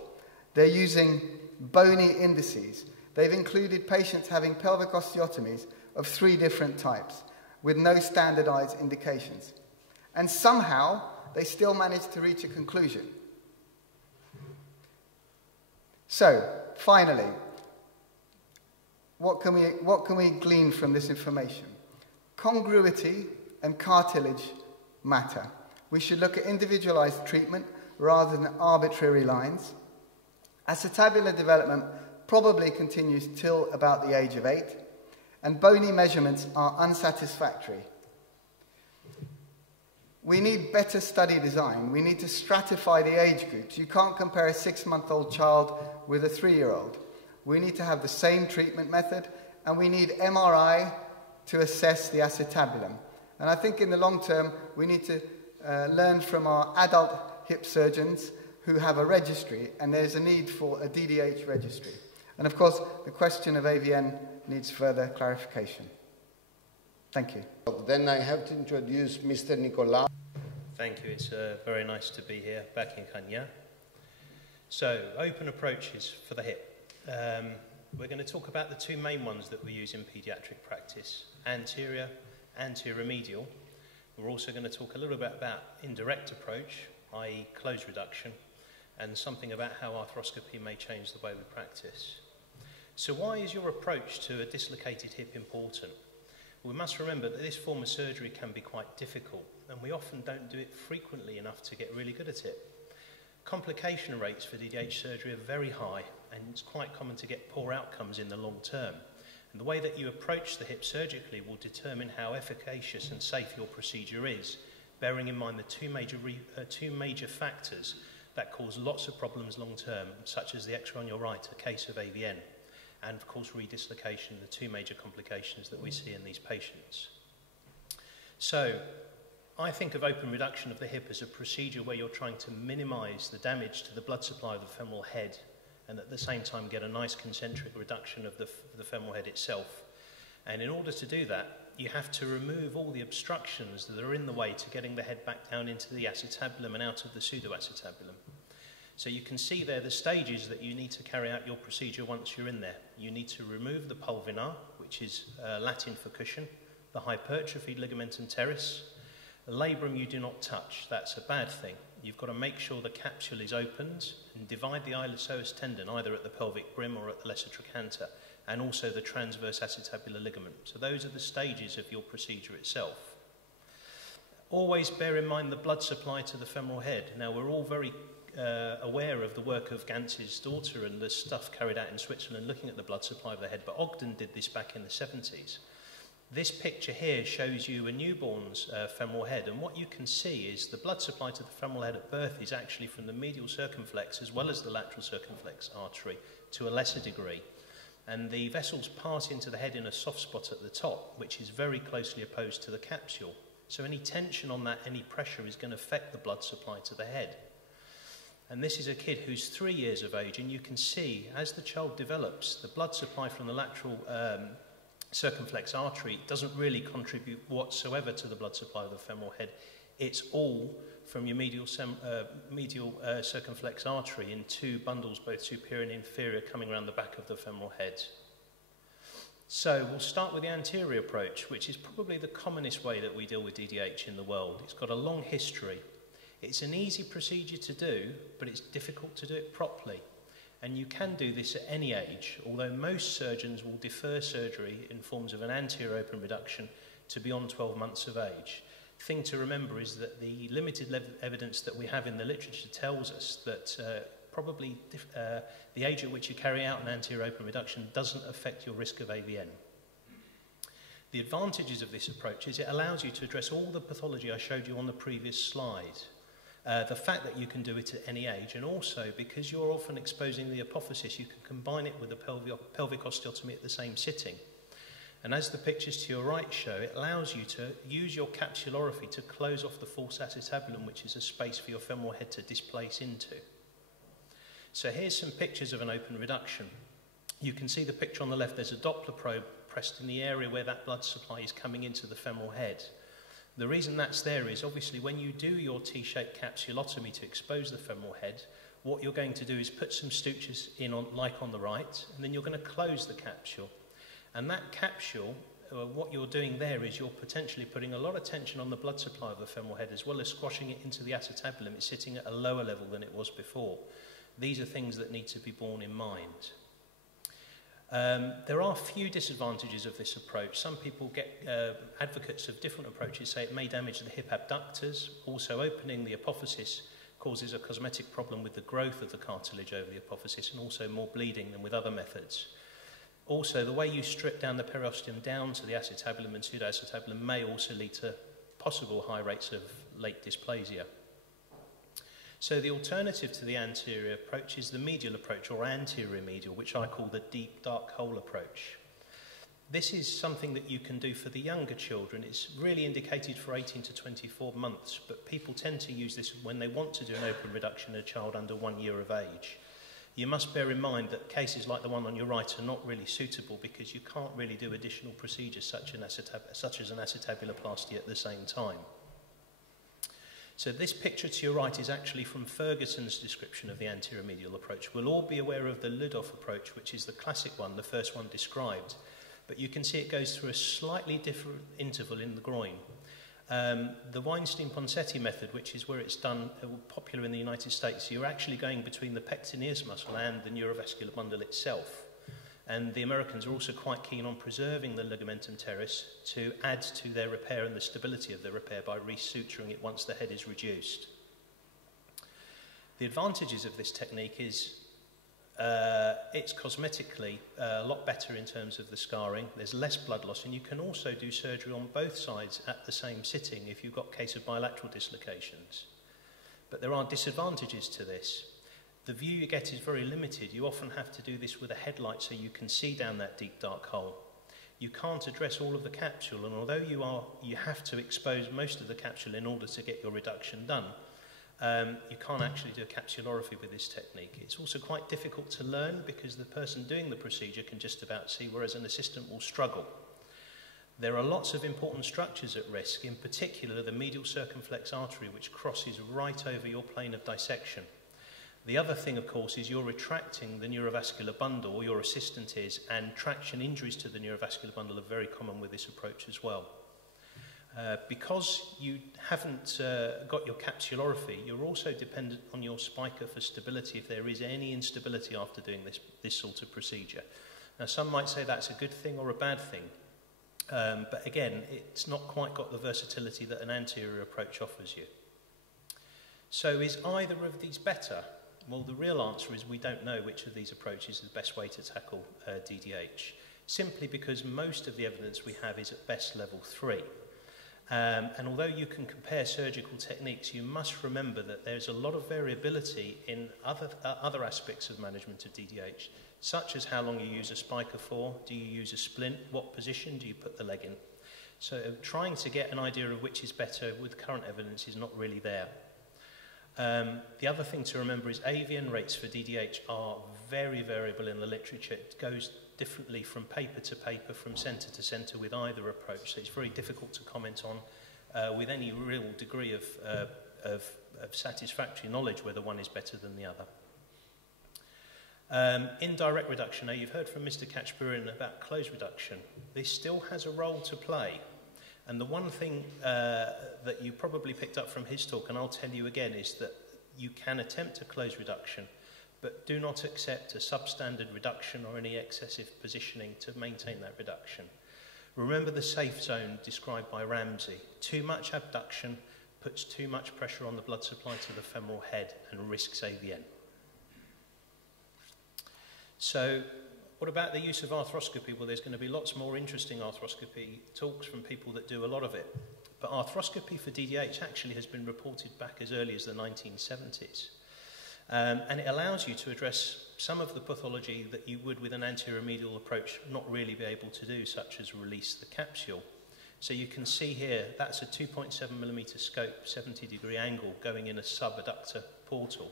They're using bony indices. They've included patients having pelvic osteotomies of 3 different types with no standardized indications. And somehow they still managed to reach a conclusion. So, finally, what can we glean from this information? Congruity and cartilage matter. We should look at individualized treatment rather than arbitrary lines. Acetabular development probably continues till about the age of 8, and bony measurements are unsatisfactory. We need better study design. We need to stratify the age groups. You can't compare a 6-month-old child with a 3-year-old. We need to have the same treatment method, and we need MRI to assess the acetabulum. And I think in the long term, we need to learn from our adult hip surgeons who have a registry, and there's a need for a DDH registry. And of course, the question of AVN needs further clarification. Thank you. Then I have to introduce Mr. Nicolau. Thank you. It's very nice to be here back in Kenya. So, open approaches for the hip. We're going to talk about the 2 main ones that we use in paediatric practice, anterior, anteromedial. We're also going to talk a little bit about indirect approach, i.e. close reduction, and something about how arthroscopy may change the way we practice. So why is your approach to a dislocated hip important? We must remember that this form of surgery can be quite difficult, and we often don't do it frequently enough to get really good at it. Complication rates for DDH surgery are very high, and it's quite common to get poor outcomes in the long term. And the way that you approach the hip surgically will determine how efficacious and safe your procedure is, bearing in mind the two major factors that cause lots of problems long term, such as the X-ray on your right, a case of AVN, and of course redislocation, the 2 major complications that we see in these patients. So, I think of open reduction of the hip as a procedure where you're trying to minimize the damage to the blood supply of the femoral head and at the same time get a nice concentric reduction of the femoral head itself. And in order to do that, you have to remove all the obstructions that are in the way to getting the head back down into the acetabulum and out of the pseudoacetabulum. So you can see there the stages that you need to carry out your procedure once you're in there. You need to remove the pulvinar, which is Latin for cushion, the hypertrophied ligamentum teres. The labrum you do not touch. That's a bad thing. You've got to make sure the capsule is opened and divide the iliopsoas tendon either at the pelvic brim or at the lesser trochanter, and also the transverse acetabular ligament. So those are the stages of your procedure itself. Always bear in mind the blood supply to the femoral head. Now, we're all very aware of the work of Gantz's daughter and the stuff carried out in Switzerland looking at the blood supply of the head, but Ogden did this back in the 70s. This picture here shows you a newborn's femoral head, and what you can see is the blood supply to the femoral head at birth is actually from the medial circumflex as well as the lateral circumflex artery to a lesser degree. And the vessels pass into the head in a soft spot at the top, which is very closely opposed to the capsule. So any tension on that, any pressure is going to affect the blood supply to the head. And this is a kid who's 3 years of age, and you can see as the child develops, the blood supply from the lateral circumflex artery doesn't really contribute whatsoever to the blood supply of the femoral head. It's all from your medial circumflex artery in 2 bundles, both superior and inferior, coming around the back of the femoral head. So we'll start with the anterior approach, which is probably the commonest way that we deal with DDH in the world. It's got a long history. It's an easy procedure to do, but it's difficult to do it properly. And you can do this at any age, although most surgeons will defer surgery in forms of an anterior open reduction to beyond 12 months of age. Thing to remember is that the limited evidence that we have in the literature tells us that probably the age at which you carry out an anterior open reduction doesn't affect your risk of AVN. The advantages of this approach is it allows you to address all the pathology I showed you on the previous slide. The fact that you can do it at any age, and also because you're often exposing the apophysis, you can combine it with a pelvic osteotomy at the same sitting. And as the pictures to your right show, it allows you to use your capsulorrhaphy to close off the false acetabulum, which is a space for your femoral head to displace into. So here's some pictures of an open reduction. You can see the picture on the left. There's a Doppler probe pressed in the area where that blood supply is coming into the femoral head. The reason that's there is obviously when you do your T-shaped capsulotomy to expose the femoral head, what you're going to do is put some sutures in like on the right, and then you're going to close the capsule. And that capsule, what you're doing there is you're potentially putting a lot of tension on the blood supply of the femoral head, as well as squashing it into the acetabulum. It's sitting at a lower level than it was before. These are things that need to be borne in mind. There are a few disadvantages of this approach. Some people advocates of different approaches say it may damage the hip abductors. Also, opening the apophysis causes a cosmetic problem with the growth of the cartilage over the apophysis, and also more bleeding than with other methods. Also, the way you strip down the periosteum down to the acetabulum and pseudoacetabulum may also lead to possible high rates of late dysplasia. So the alternative to the anterior approach is the medial approach, or anterior medial, which I call the deep dark hole approach. This is something that you can do for the younger children. It's really indicated for 18 to 24 months, but people tend to use this when they want to do an open reduction in a child under 1 year of age. You must bear in mind that cases like the one on your right are not really suitable because you can't really do additional procedures such as an acetabuloplasty at the same time. So this picture to your right is actually from Ferguson's description of the anterior medial approach. We'll all be aware of the Ludolf approach, which is the classic one, the first one described. But you can see it goes through a slightly different interval in the groin. The Weinstein-Ponseti method, which is where it's done, popular in the United States, you're actually going between the pectineus muscle and the neurovascular bundle itself. And the Americans are also quite keen on preserving the ligamentum teres to add to their repair and the stability of the repair by resuturing it once the head is reduced. The advantages of this technique is it's cosmetically a lot better in terms of the scarring. There's less blood loss, and you can also do surgery on both sides at the same sitting if you've got a case of bilateral dislocations. But there are disadvantages to this. The view you get is very limited. You often have to do this with a headlight so you can see down that deep dark hole. You can't address all of the capsule, and although you have to expose most of the capsule in order to get your reduction done, you can't actually do a capsulorrhaphy with this technique. It's also quite difficult to learn because the person doing the procedure can just about see, whereas an assistant will struggle. There are lots of important structures at risk, in particular the medial circumflex artery, which crosses right over your plane of dissection. The other thing, of course, is you're retracting the neurovascular bundle, or your assistant is, and traction injuries to the neurovascular bundle are very common with this approach as well. Because you haven't got your capsulorrhaphy, you're also dependent on your spica for stability if there is any instability after doing this sort of procedure. Now, some might say that's a good thing or a bad thing, but again, it's not quite got the versatility that an anterior approach offers you. So is either of these better? Well, the real answer is we don't know which of these approaches is the best way to tackle DDH, simply because most of the evidence we have is at best level 3. And although you can compare surgical techniques, you must remember that there's a lot of variability in other aspects of management of DDH, such as how long you use a spica for, do you use a splint, what position do you put the leg in. So trying to get an idea of which is better with current evidence is not really there. The other thing to remember is AVN rates for DDH are very variable in the literature. It goes differently from paper to paper, from centre to centre with either approach, so it's very difficult to comment on with any real degree of satisfactory knowledge whether one is better than the other. Indirect reduction, now you've heard from Mr. Kachburin about close reduction. This still has a role to play. And the one thing that you probably picked up from his talk, and I'll tell you again, is that you can attempt a close reduction, but do not accept a substandard reduction or any excessive positioning to maintain that reduction. Remember the safe zone described by Ramsey. Too much abduction puts too much pressure on the blood supply to the femoral head and risks AVN. So, what about the use of arthroscopy? Well, there's going to be lots more interesting arthroscopy talks from people that do a lot of it. But arthroscopy for DDH actually has been reported back as early as the 1970s. And it allows you to address some of the pathology that you would with an anterior medial approach not really be able to do, such as release the capsule. So you can see here, that's a 2.7mm scope, 70-degree angle going in a subadductor portal.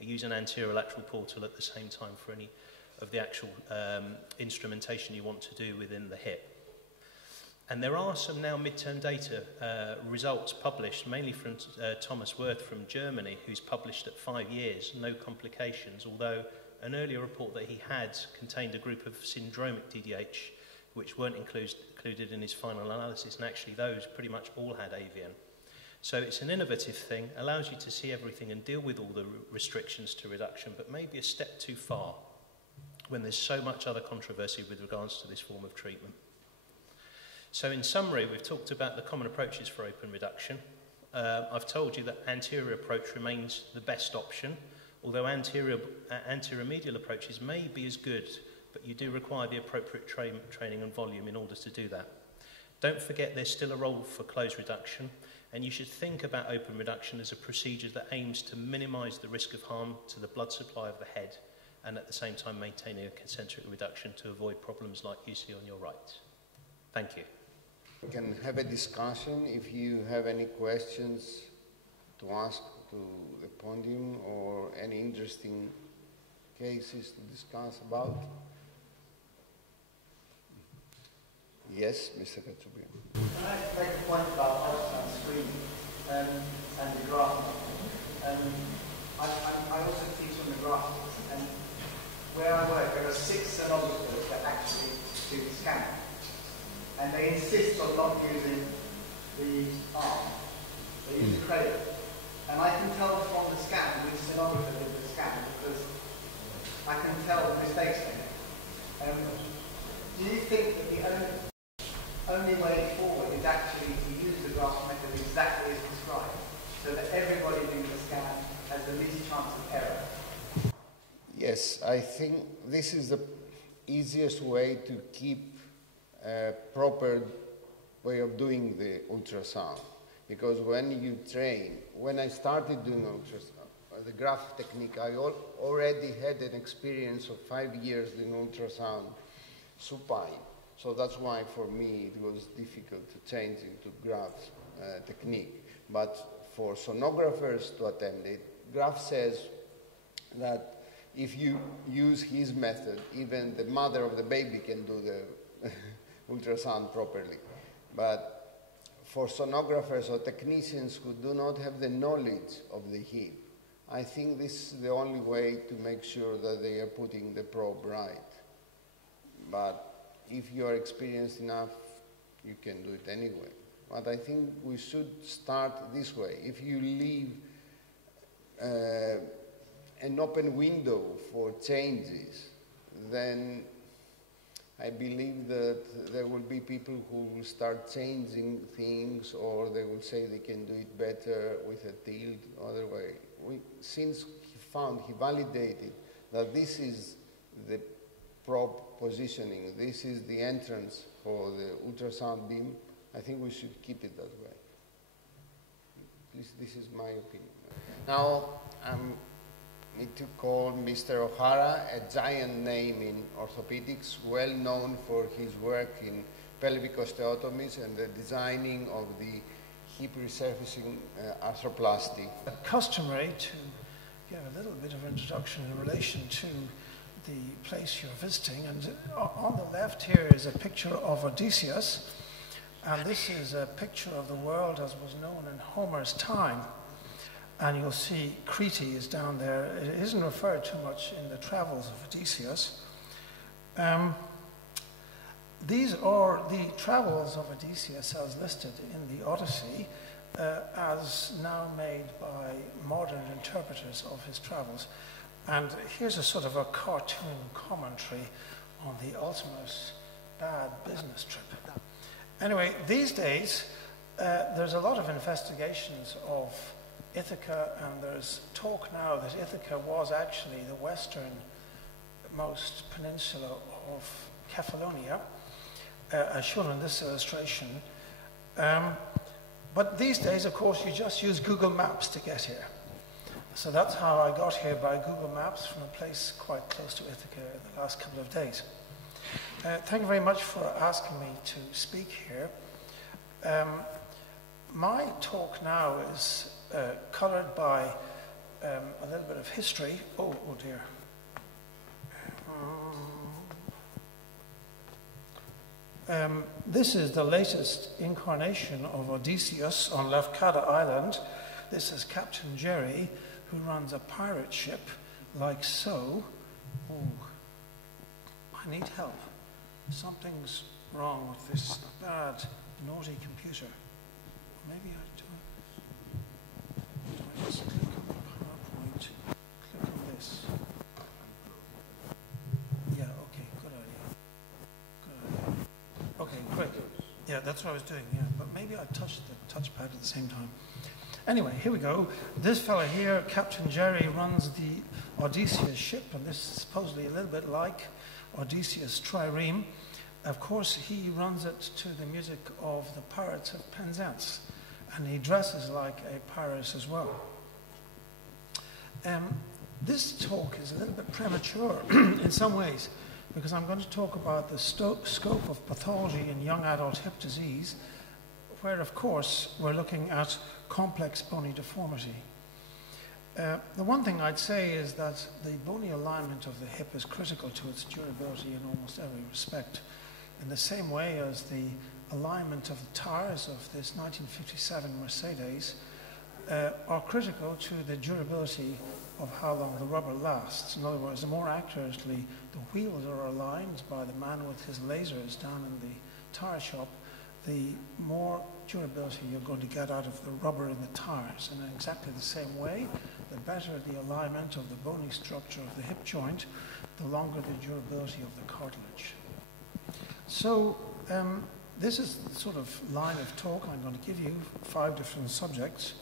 You use an anterior lateral portal at the same time for any of the actual instrumentation you want to do within the hip. And there are some now midterm data results published, mainly from Thomas Wirth from Germany, who's published at 5 years, no complications, although an earlier report that he had contained a group of syndromic DDH which weren't included in his final analysis, and actually those pretty much all had AVN. So it's an innovative thing, allows you to see everything and deal with all the restrictions to reduction, but maybe a step too far when there's so much other controversy with regards to this form of treatment. So in summary, we've talked about the common approaches for open reduction. I've told you that anterior approach remains the best option, although anterior medial approaches may be as good, but you do require the appropriate training and volume in order to do that. Don't forget there's still a role for closed reduction, and you should think about open reduction as a procedure that aims to minimise the risk of harm to the blood supply of the head, and at the same time maintaining a concentric reduction to avoid problems like you see on your right. Thank you. We can have a discussion if you have any questions to ask to the podium or any interesting cases to discuss about. Yes, Mr. Katsubian. Can I make a point about ultrasound screening and the graph? I also teach on the graph, and where I work, there are 6 sonographers that actually do the scanning. And they insist on not using the arm. They use the cradle. And I can tell from the scan which sonographer did the scan because I can tell the mistakes they make. Do you think that the only way forward is actually to use the graph method exactly as described, so that everybody doing the scan has the least chance of error? Yes, I think this is the easiest way to keep a proper way of doing the ultrasound. Because when you train, when I started doing ultrasound, the graph technique, I already had an experience of 5 years doing ultrasound supine. So that's why for me it was difficult to change into graph technique. But for sonographers to attempt it, graph says that if you use his method, even the mother of the baby can do the ultrasound properly. But for sonographers or technicians who do not have the knowledge of the hip, I think this is the only way to make sure that they are putting the probe right. But if you are experienced enough, you can do it anyway. But I think we should start this way. If you leave an open window for changes, then I believe that there will be people who will start changing things, or they will say they can do it better with a tilt, other way. Since he validated that this is the probe positioning, this is the entrance for the ultrasound beam, I think we should keep it that way. This is my opinion. Now, I need to call Mr. O'Hara, a giant name in orthopedics, well known for his work in pelvic osteotomies and the designing of the hip resurfacing arthroplasty. Customary to give a little bit of introduction in relation to the place you're visiting, and on the left here is a picture of Odysseus, and this is a picture of the world as was known in Homer's time. And you'll see Crete is down there. It isn't referred too much in the travels of Odysseus. These are the travels of Odysseus as listed in the Odyssey, as now made by modern interpreters of his travels. And here's a sort of a cartoon commentary on the ultimate bad business trip. Anyway, these days, there's a lot of investigations of Ithaca, and there's talk now that Ithaca was actually the westernmost peninsula of Kephallonia, as shown in this illustration. But these days, of course, you just use Google Maps to get here. So that's how I got here by Google Maps from a place quite close to Ithaca in the last couple of days. Thank you very much for asking me to speak here. My talk now is coloured by a little bit of history. Oh dear. This is the latest incarnation of Odysseus on Lefkada Island. This is Captain Jerry, who runs a pirate ship like so. Oh, I need help. Something's wrong with this bad, naughty computer. Maybe I just click on PowerPoint, click on this. Yeah, okay, good idea. Okay, great. Yeah, that's what I was doing, yeah. But maybe I touched the touchpad at the same time. Anyway, here we go. This fella here, Captain Jerry, runs the Odysseus ship, and this is supposedly a little bit like Odysseus' trireme. Of course, he runs it to the music of the Pirates of Penzance, and he dresses like a pirate as well. This talk is a little bit premature in some ways, because I'm going to talk about the scope of pathology in young adult hip disease, where, of course, we're looking at complex bony deformity. The one thing I'd say is that the bony alignment of the hip is critical to its durability in almost every respect, in the same way as the alignment of the tires of this 1957 Mercedes are critical to the durability of how long the rubber lasts. In other words, the more accurately the wheels are aligned by the man with his lasers down in the tire shop, the more durability you're going to get out of the rubber in the tires. And in exactly the same way, the better the alignment of the bony structure of the hip joint, the longer the durability of the cartilage. So this is the sort of line of talk I'm going to give you, 5 different subjects.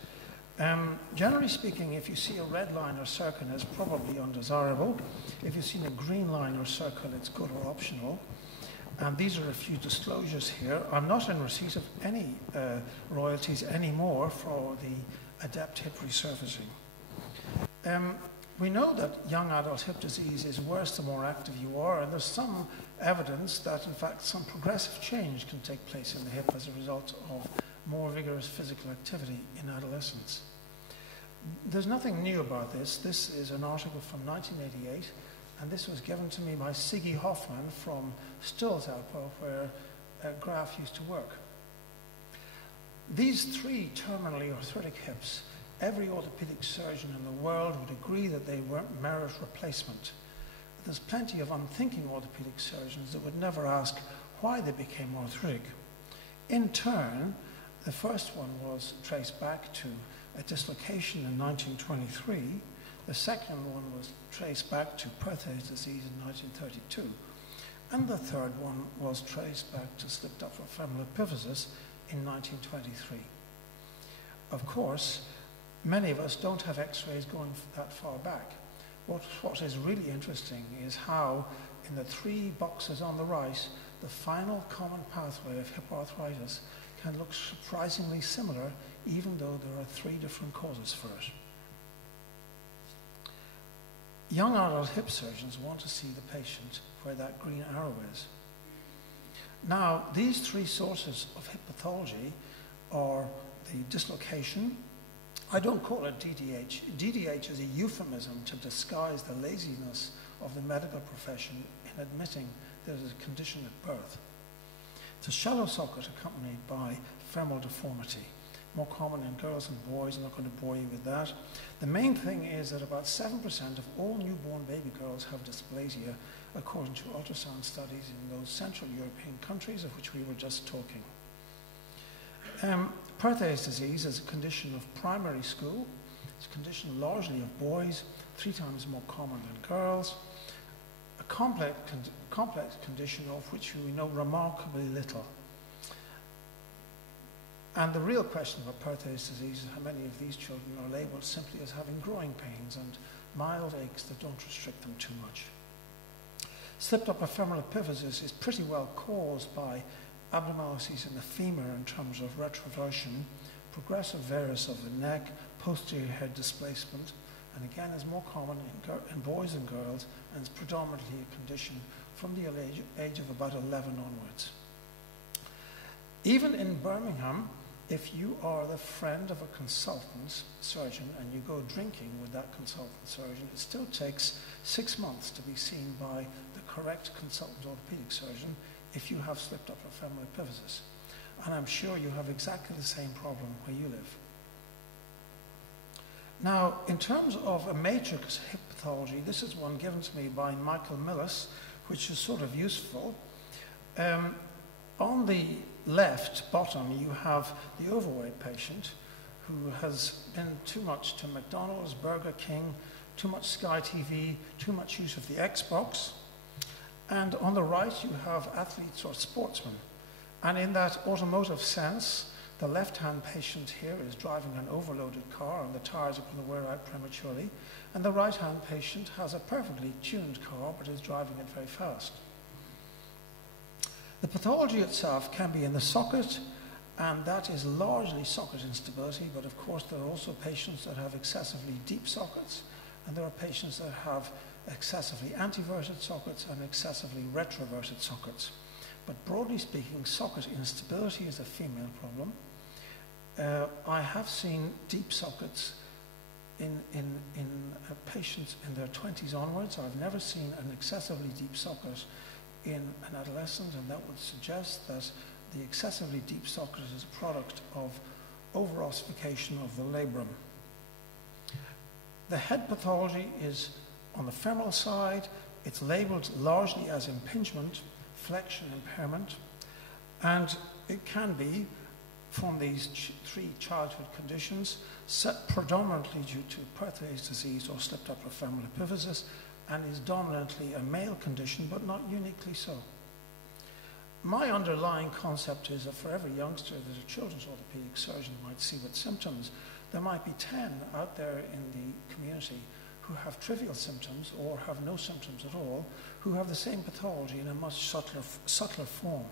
Generally speaking, if you see a red line or circle, it's probably undesirable. If you've seen a green line or circle, it's good or optional. And these are a few disclosures here. I'm not in receipt of any royalties anymore for the adept hip resurfacing. We know that young adult hip disease is worse the more active you are, and there's some evidence that, in fact, some progressive change can take place in the hip as a result of more vigorous physical activity in adolescence. There's nothing new about this. This is an article from 1988, and this was given to me by Siggy Hoffman from Stilsalpo, where Graf used to work. These 3 terminally arthritic hips, every orthopedic surgeon in the world would agree that they weren't merit replacement. There's plenty of unthinking orthopedic surgeons that would never ask why they became arthritic. In turn, the first one was traced back to a dislocation in 1923. The second one was traced back to Perthes disease in 1932. And the third one was traced back to slipped upper femoral epiphysis in 1923. Of course, many of us don't have x-rays going that far back. What is really interesting is how, in the 3 boxes on the right, the final common pathway of hip arthritis can look surprisingly similar, even though there are 3 different causes for it. Young adult hip surgeons want to see the patient where that green arrow is. Now, these 3 sources of hip pathology are the dislocation. I don't call it DDH. DDH is a euphemism to disguise the laziness of the medical profession in admitting there is a condition at birth. It's a shallow socket accompanied by femoral deformity, more common in girls and boys. I'm not going to bore you with that. The main thing is that about 7% of all newborn baby girls have dysplasia, according to ultrasound studies in those Central European countries of which we were just talking. Perthes disease is a condition of primary school. It's a condition largely of boys, 3 times more common than girls. A complex condition of which we know remarkably little. And the real question about Perthes disease is how many of these children are labelled simply as having growing pains and mild aches that don't restrict them too much. Slipped upper femoral epiphysis is pretty well caused by abnormalities in the femur in terms of retroversion, progressive varus of the neck, posterior head displacement, and again is more common in boys and girls, and is predominantly a condition from the age of about 11 onwards. Even in Birmingham, if you are the friend of a consultant surgeon and you go drinking with that consultant surgeon, it still takes 6 months to be seen by the correct consultant orthopedic surgeon if you have slipped upper femoral epiphysis. And I'm sure you have exactly the same problem where you live. Now, in terms of a matrix hip pathology, this is one given to me by Michael Millis, which is sort of useful. On the left bottom, you have the overweight patient who has been too much to McDonald's, Burger King, too much Sky TV, too much use of the Xbox. And on the right, you have athletes or sportsmen. And in that automotive sense, the left-hand patient here is driving an overloaded car and the tires are going to wear out prematurely. And the right-hand patient has a perfectly tuned car but is driving it very fast. The pathology itself can be in the socket, and that is largely socket instability, but of course there are also patients that have excessively deep sockets, and there are patients that have excessively anteverted sockets and excessively retroverted sockets. But broadly speaking, socket instability is a female problem. I have seen deep sockets in patients in their 20s onwards. I've never seen an excessively deep socket in an adolescent, and that would suggest that the excessively deep socket is a product of over-ossification of the labrum. The head pathology is on the femoral side. It's labeled largely as impingement, flexion impairment, and it can be from these three childhood conditions, set predominantly due to Perthes disease or slipped upper femoral epiphysis, and is dominantly a male condition, but not uniquely so. My underlying concept is that for every youngster that a children's orthopedic surgeon might see with symptoms, there might be 10 out there in the community who have trivial symptoms or have no symptoms at all, who have the same pathology in a much subtler form.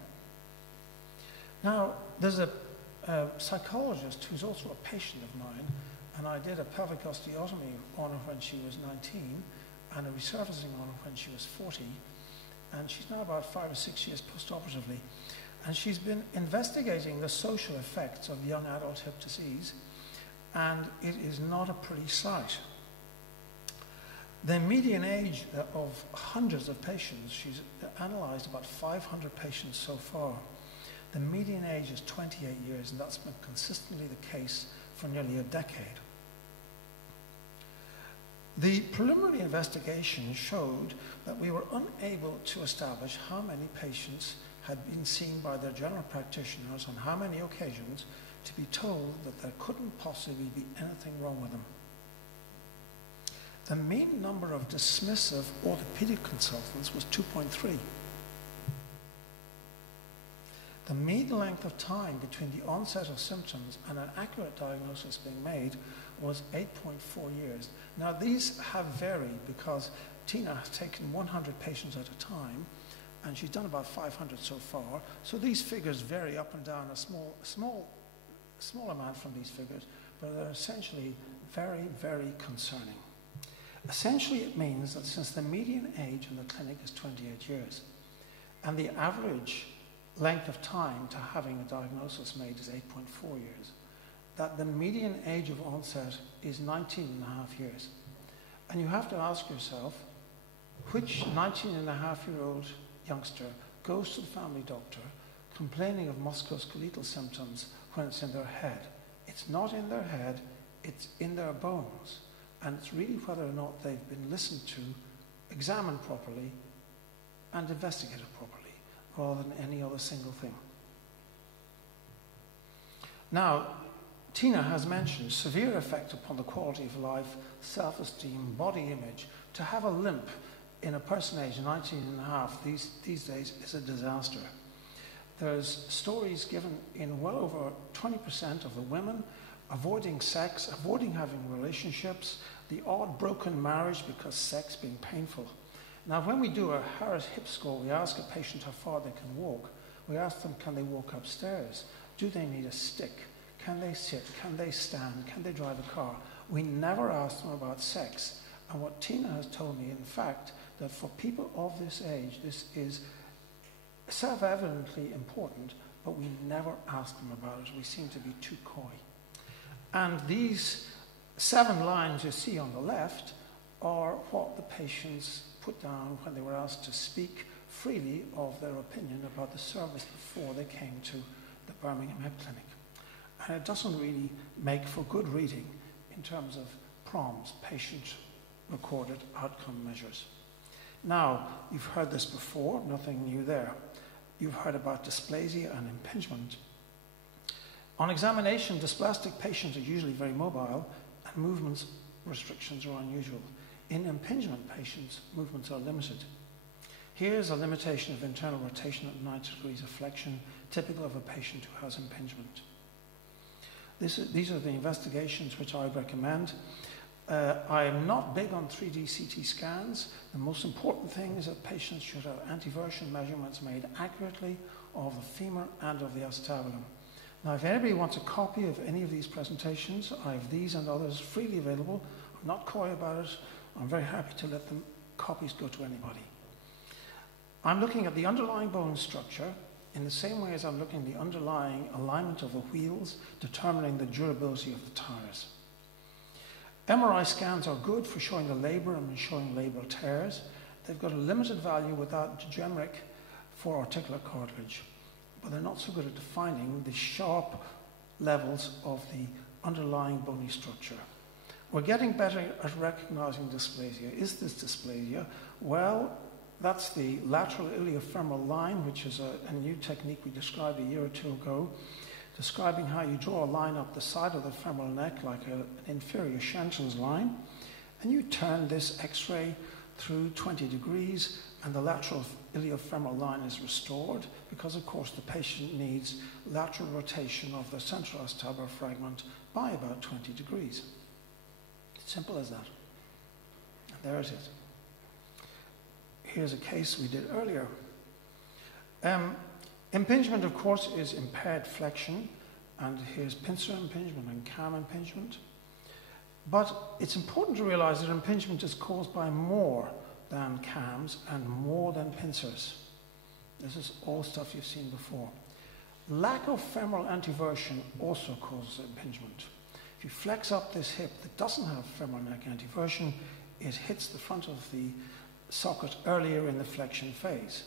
Now, there's a psychologist who's also a patient of mine, and I did a pelvic osteotomy on her when she was 19, and a resurfacing on her when she was 40, and she's now about 5 or 6 years post-operatively, and she's been investigating the social effects of young adult hip disease, and it is not a pretty sight. The median age of hundreds of patients, she's analysed about 500 patients so far. The median age is 28 years, and that's been consistently the case for nearly a decade. The preliminary investigation showed that we were unable to establish how many patients had been seen by their general practitioners on how many occasions to be told that there couldn't possibly be anything wrong with them. The mean number of dismissive orthopedic consultants was 2.3. The mean length of time between the onset of symptoms and an accurate diagnosis being made was 8.4 years. Now, these have varied because Tina has taken 100 patients at a time, and she's done about 500 so far. So these figures vary up and down a small amount from these figures, but they're essentially very, very concerning. Essentially, it means that since the median age in the clinic is 28 years, and the average length of time to having a diagnosis made is 8.4 years, that the median age of onset is 19.5 years. And you have to ask yourself, which 19.5-year-old youngster goes to the family doctor complaining of musculoskeletal symptoms when it's in their head? It's not in their head, it's in their bones. And it's really whether or not they've been listened to, examined properly, and investigated properly, rather than any other single thing. Now, Tina has mentioned severe effect upon the quality of life, self-esteem, body image. To have a limp in a person aged 19.5 these days is a disaster. There's stories given in well over 20% of the women avoiding sex, avoiding having relationships, the odd broken marriage because sex being painful. Now, when we do a Harris hip score, we ask a patient how far they can walk. We ask them, can they walk upstairs? Do they need a stick? Can they sit? Can they stand? Can they drive a car? We never asked them about sex. And what Tina has told me, in fact, that for people of this age, this is self-evidently important, but we never ask them about it. We seem to be too coy. And these 7 lines you see on the left are what the patients put down when they were asked to speak freely of their opinion about the service before they came to the Birmingham Hip Clinic. And it doesn't really make for good reading in terms of PROMs, patient-recorded outcome measures. Now, you've heard this before, nothing new there. You've heard about dysplasia and impingement. On examination, dysplastic patients are usually very mobile and movement restrictions are unusual. In impingement patients, movements are limited. Here's a limitation of internal rotation at 90 degrees of flexion, typical of a patient who has impingement. These are the investigations which I recommend. I am not big on 3D CT scans. The most important thing is that patients should have anteversion measurements made accurately of the femur and of the acetabulum. Now, if anybody wants a copy of any of these presentations, I have these and others freely available. I'm not coy about it. I'm very happy to let them copies go to anybody. I'm looking at the underlying bone structure in the same way as I'm looking at the underlying alignment of the wheels, determining the durability of the tires. MRI scans are good for showing the labor and showing labral tears. They've got a limited value without degeneric for articular cartilage, but they're not so good at defining the sharp levels of the underlying bony structure. We're getting better at recognizing dysplasia. Is this dysplasia? Well, that's the lateral iliofemoral line, which is a new technique we described a year or two ago, describing how you draw a line up the side of the femoral neck like an inferior Shenton's line, and you turn this X-ray through 20 degrees, and the lateral iliofemoral line is restored because, of course, the patient needs lateral rotation of the central acetabular fragment by about 20 degrees. Simple as that. And there it is. Here's a case we did earlier. Impingement, of course, is impaired flexion, and here's pincer impingement and cam impingement. But it's important to realize that impingement is caused by more than cams and more than pincers. This is all stuff you've seen before. Lack of femoral anteversion also causes impingement. If you flex up this hip that doesn't have femoral neck anteversion, it hits the front of the socket earlier in the flexion phase.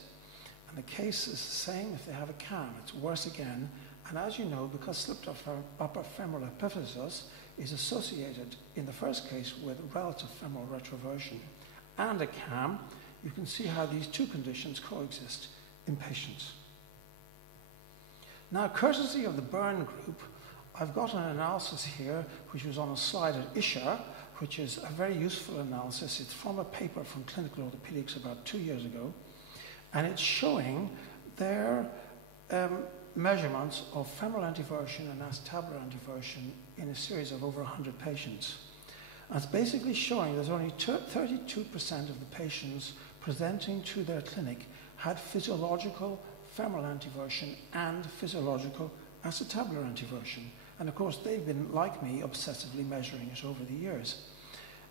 And the case is the same if they have a cam. It's worse again. And as you know, because slipped upper femoral epiphysis is associated in the first case with relative femoral retroversion and a cam, you can see how these two conditions coexist in patients. Now, courtesy of the Byrne group, I've got an analysis here which was on a slide at Isha, which is a very useful analysis. It's from a paper from Clinical Orthopedics about 2 years ago, and it's showing their measurements of femoral anteversion and acetabular anteversion in a series of over 100 patients. And it's basically showing there's only 32% of the patients presenting to their clinic had physiological femoral anteversion and physiological acetabular anteversion. And of course, they've been, like me, obsessively measuring it over the years.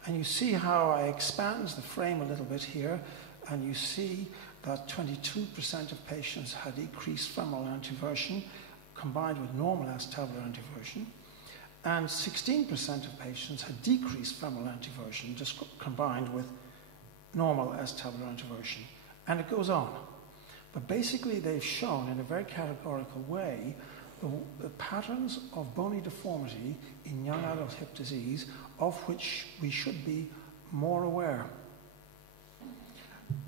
And you see how I expand the frame a little bit here, and you see that 22% of patients had increased femoral anteversion combined with normal acetabular anteversion, and 16% of patients had decreased femoral anteversion just combined with normal acetabular anteversion. And it goes on. But basically, they've shown in a very categorical way the patterns of bony deformity in young adult hip disease, of which we should be more aware.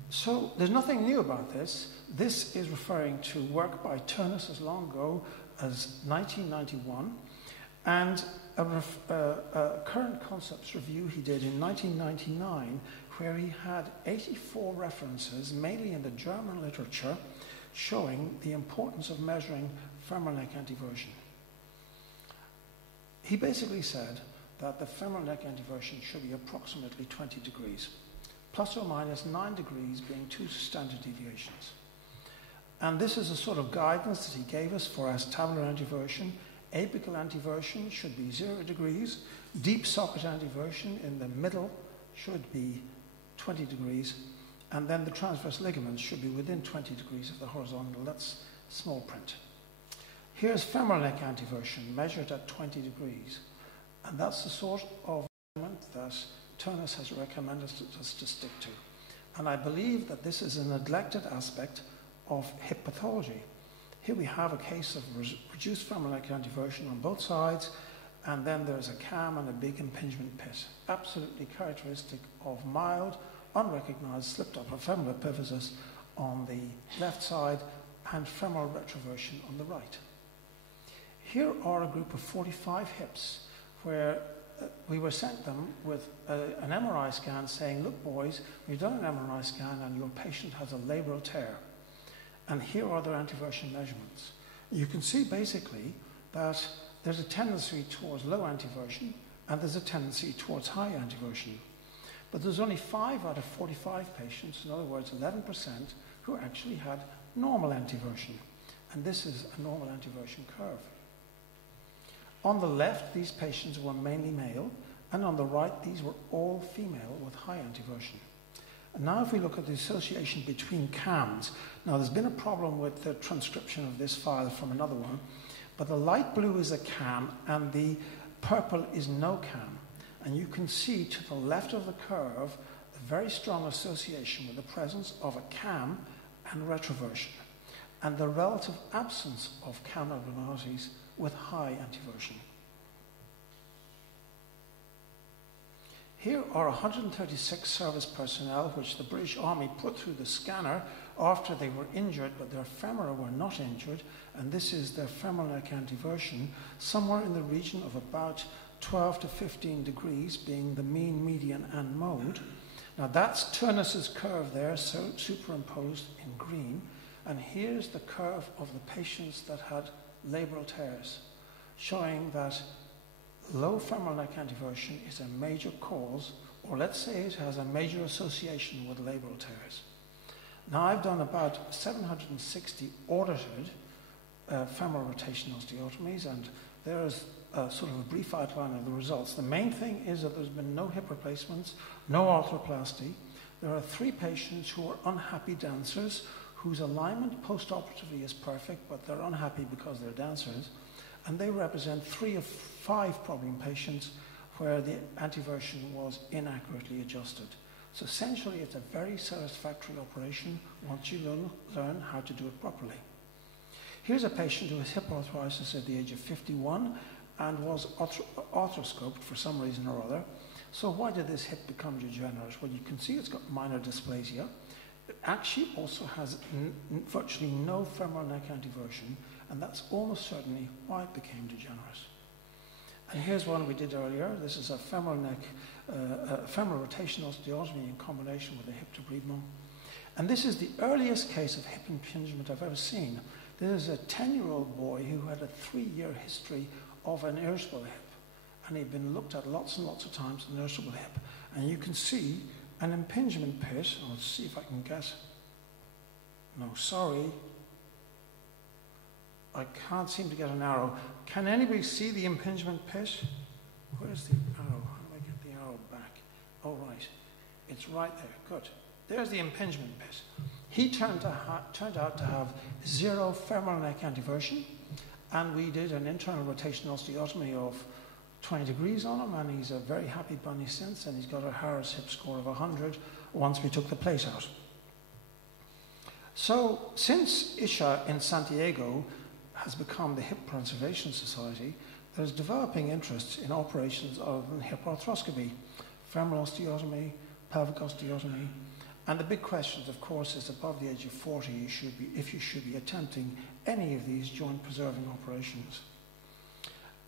So there's nothing new about this. This is referring to work by Turnus as long ago as 1991, and a current concepts review he did in 1999, where he had 84 references, mainly in the German literature, showing the importance of measuring femoral neck anteversion. He basically said that the femoral neck anteversion should be approximately 20 degrees, plus or minus 9 degrees being 2 standard deviations. And this is a sort of guidance that he gave us for acetabular anteversion. Apical anteversion should be 0 degrees. Deep socket anteversion in the middle should be 20 degrees. And then the transverse ligaments should be within 20 degrees of the horizontal. That's small print. Here's femoral neck anteversion measured at 20 degrees. And that's the sort of measurement that Turnus has recommended us to stick to. And I believe that this is a neglected aspect of hip pathology. Here we have a case of reduced femoral neck anteversion on both sides, and then there's a cam and a big impingement pit. Absolutely characteristic of mild, unrecognized slipped upper femoral epiphysis on the left side and femoral retroversion on the right. Here are a group of 45 hips where we were sent them with an MRI scan saying, look boys, we've done an MRI scan and your patient has a labral tear. And here are their anteversion measurements. You can see basically that there's a tendency towards low anteversion and there's a tendency towards high anteversion. But there's only 5 out of 45 patients, in other words 11%, who actually had normal anteversion. And this is a normal anteversion curve. On the left, these patients were mainly male, and on the right, these were all female with high anteversion. And now if we look at the association between cams, now there's been a problem with the transcription of this file from another one, but the light blue is a cam and the purple is no cam. And you can see to the left of the curve a very strong association with the presence of a cam and retroversion, and the relative absence of cam abnormalities with high anteversion. Here are 136 service personnel which the British Army put through the scanner after they were injured, but their femora were not injured, and this is their femoral neck anteversion, somewhere in the region of about 12 to 15 degrees, being the mean, median, and mode. Now that's Turnus's curve there, so superimposed in green, and here's the curve of the patients that had labral tears, showing that low femoral neck anteversion is a major cause, or let's say it has a major association with labral tears. Now I've done about 760 audited femoral rotational osteotomies, and there's sort of a brief outline of the results. The main thing is that there's been no hip replacements, no arthroplasty. There are 3 patients who are unhappy dancers whose alignment post-operatively is perfect, but they're unhappy because they're dancers. And they represent 3 of 5 problem patients where the anteversion was inaccurately adjusted. So essentially, it's a very satisfactory operation once you learn how to do it properly. Here's a patient who has hip arthritis at the age of 51 and was arthroscoped for some reason or other. So why did this hip become degenerate? Well, you can see it's got minor dysplasia. It actually also has virtually no femoral neck anteversion, and that's almost certainly why it became degenerate. And here's one we did earlier. This is a femoral neck, femoral rotational osteotomy in combination with a hip debridement. And this is the earliest case of hip impingement I've ever seen. This is a 10-year-old boy who had a 3-year history of an irritable hip. And he'd been looked at lots and lots of times, an irritable hip. And you can see an impingement pit. Let's see if I can get... No, sorry. I can't seem to get an arrow. Can anybody see the impingement pit? Where's the arrow? How do I get the arrow back? Oh, right. It's right there. Good. There's the impingement pit. He turned out to have 0 femoral neck anteversion, and we did an internal rotational osteotomy of 20 degrees on him, and he's a very happy bunny since, and he's got a Harris hip score of 100 once we took the plate out. So, since ISHA in Santiago has become the Hip Preservation Society, there's developing interest in operations other than hip arthroscopy, femoral osteotomy, pelvic osteotomy, and the big question, of course, is above the age of 40, if you should be attempting any of these joint-preserving operations.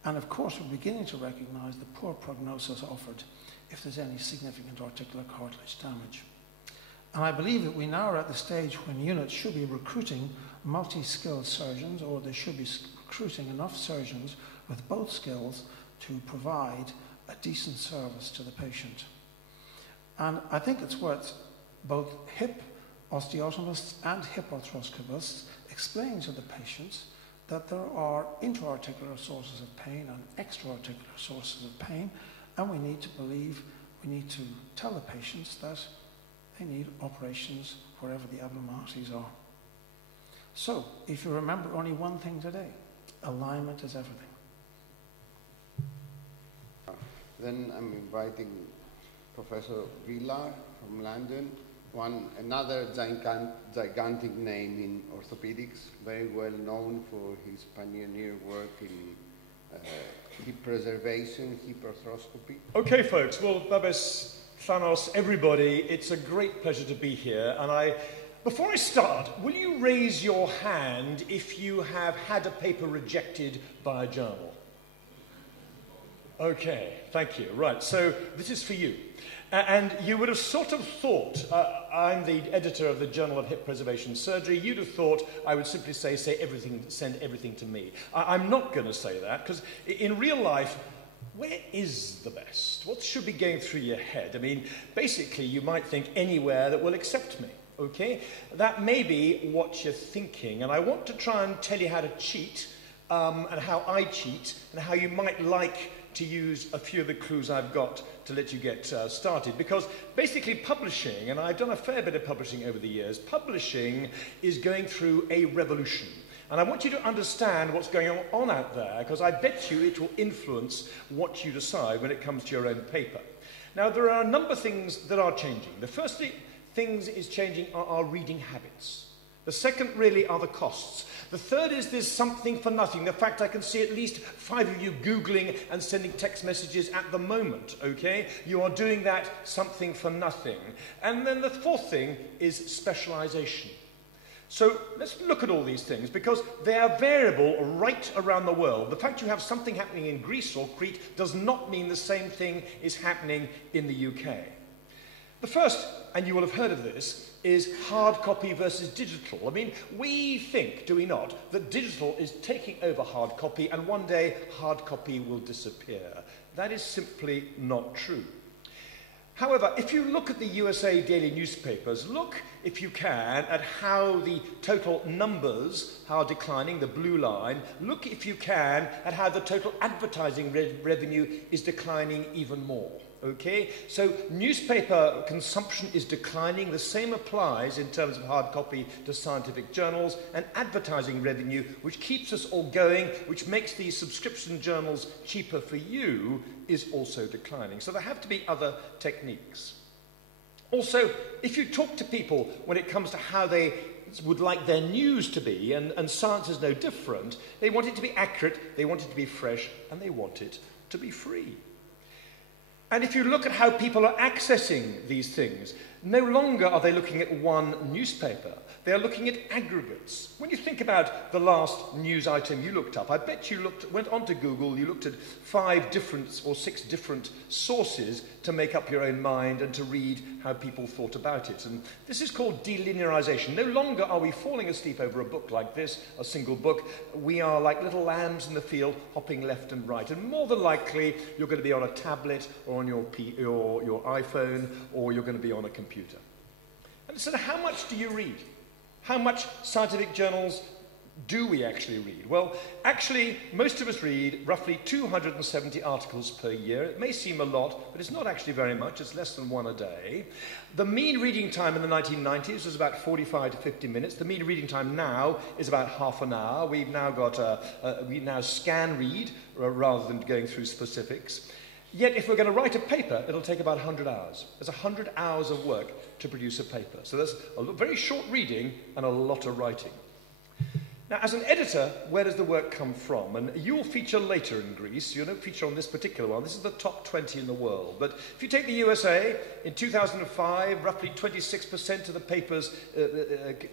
And of course, we're beginning to recognize the poor prognosis offered if there's any significant articular cartilage damage. And I believe that we now are at the stage when units should be recruiting multi-skilled surgeons, or they should be recruiting enough surgeons with both skills to provide a decent service to the patient. And I think it's worth both hip osteotomists and hip arthroscopists explaining to the patients that there are intra-articular sources of pain and extra-articular sources of pain, and we need to tell the patients that they need operations wherever the abnormalities are. So, if you remember only one thing today, alignment is everything. Then I'm inviting Professor Villar from London, another gigantic name in orthopedics, very well known for his pioneer work in hip preservation, hip arthroscopy. Okay, folks. Well, Babes, Thanos, everybody, it's a great pleasure to be here. And before I start, will you raise your hand if you have had a paper rejected by a journal? Okay, thank you. Right, so this is for you. And you would have sort of thought, I'm the editor of the Journal of Hip Preservation Surgery, you'd have thought I would simply send everything to me. I'm not going to say that, because in real life, where is the best? What should be going through your head? I mean, basically, you might think anywhere that will accept me, okay? That may be what you're thinking, and I want to try and tell you how to cheat, and how I cheat, and how you might like to use a few of the clues I've got to let you get started. Because basically publishing, and I've done a fair bit of publishing over the years, publishing is going through a revolution. And I want you to understand what's going on out there, because I bet you it will influence what you decide when it comes to your own paper. Now, there are a number of things that are changing. The first things is changing are our reading habits. The second really are the costs. The third is there's something for nothing. In fact, I can see at least 5 of you Googling and sending text messages at the moment, okay? You are doing that something for nothing. And then the fourth thing is specialization. So let's look at all these things, because they are variable right around the world. The fact you have something happening in Greece or Crete does not mean the same thing is happening in the UK. The first, and you will have heard of this, is hard copy versus digital. I mean, we think, do we not, that digital is taking over hard copy and one day hard copy will disappear. That is simply not true. However, if you look at the USA daily newspapers, look, if you can, at how the total numbers are declining, the blue line. Look, if you can, at how the total advertising revenue is declining even more. Okay, so newspaper consumption is declining. The same applies in terms of hard copy to scientific journals, and advertising revenue, which keeps us all going, which makes these subscription journals cheaper for you, is also declining. So there have to be other techniques. Also, if you talk to people when it comes to how they would like their news to be, and science is no different, they want it to be accurate, they want it to be fresh, and they want it to be free. And if you look at how people are accessing these things, no longer are they looking at one newspaper. They are looking at aggregates. When you think about the last news item you looked up, I bet you went onto Google, you looked at 5 different or 6 different sources to make up your own mind and to read how people thought about it. And this is called delinearization. No longer are we falling asleep over a book like this, a single book. We are like little lambs in the field, hopping left and right. And more than likely, you're going to be on a tablet or on your iPhone, or you're going to be on a computer. And so how much do you read? How much scientific journals do we actually read? Well, actually, most of us read roughly 270 articles per year. It may seem a lot, but it's not actually very much. It's less than 1 a day. The mean reading time in the 1990s was about 45 to 50 minutes. The mean reading time now is about half an hour. We've now got we now scan read rather than going through specifics. Yet, if we're going to write a paper, it'll take about 100 hours. There's 100 hours of work to produce a paper. So there's a very short reading and a lot of writing. Now, as an editor, where does the work come from? And you will feature later in Greece. You don't feature on this particular one. This is the top 20 in the world. But if you take the USA, in 2005, roughly 26% of the papers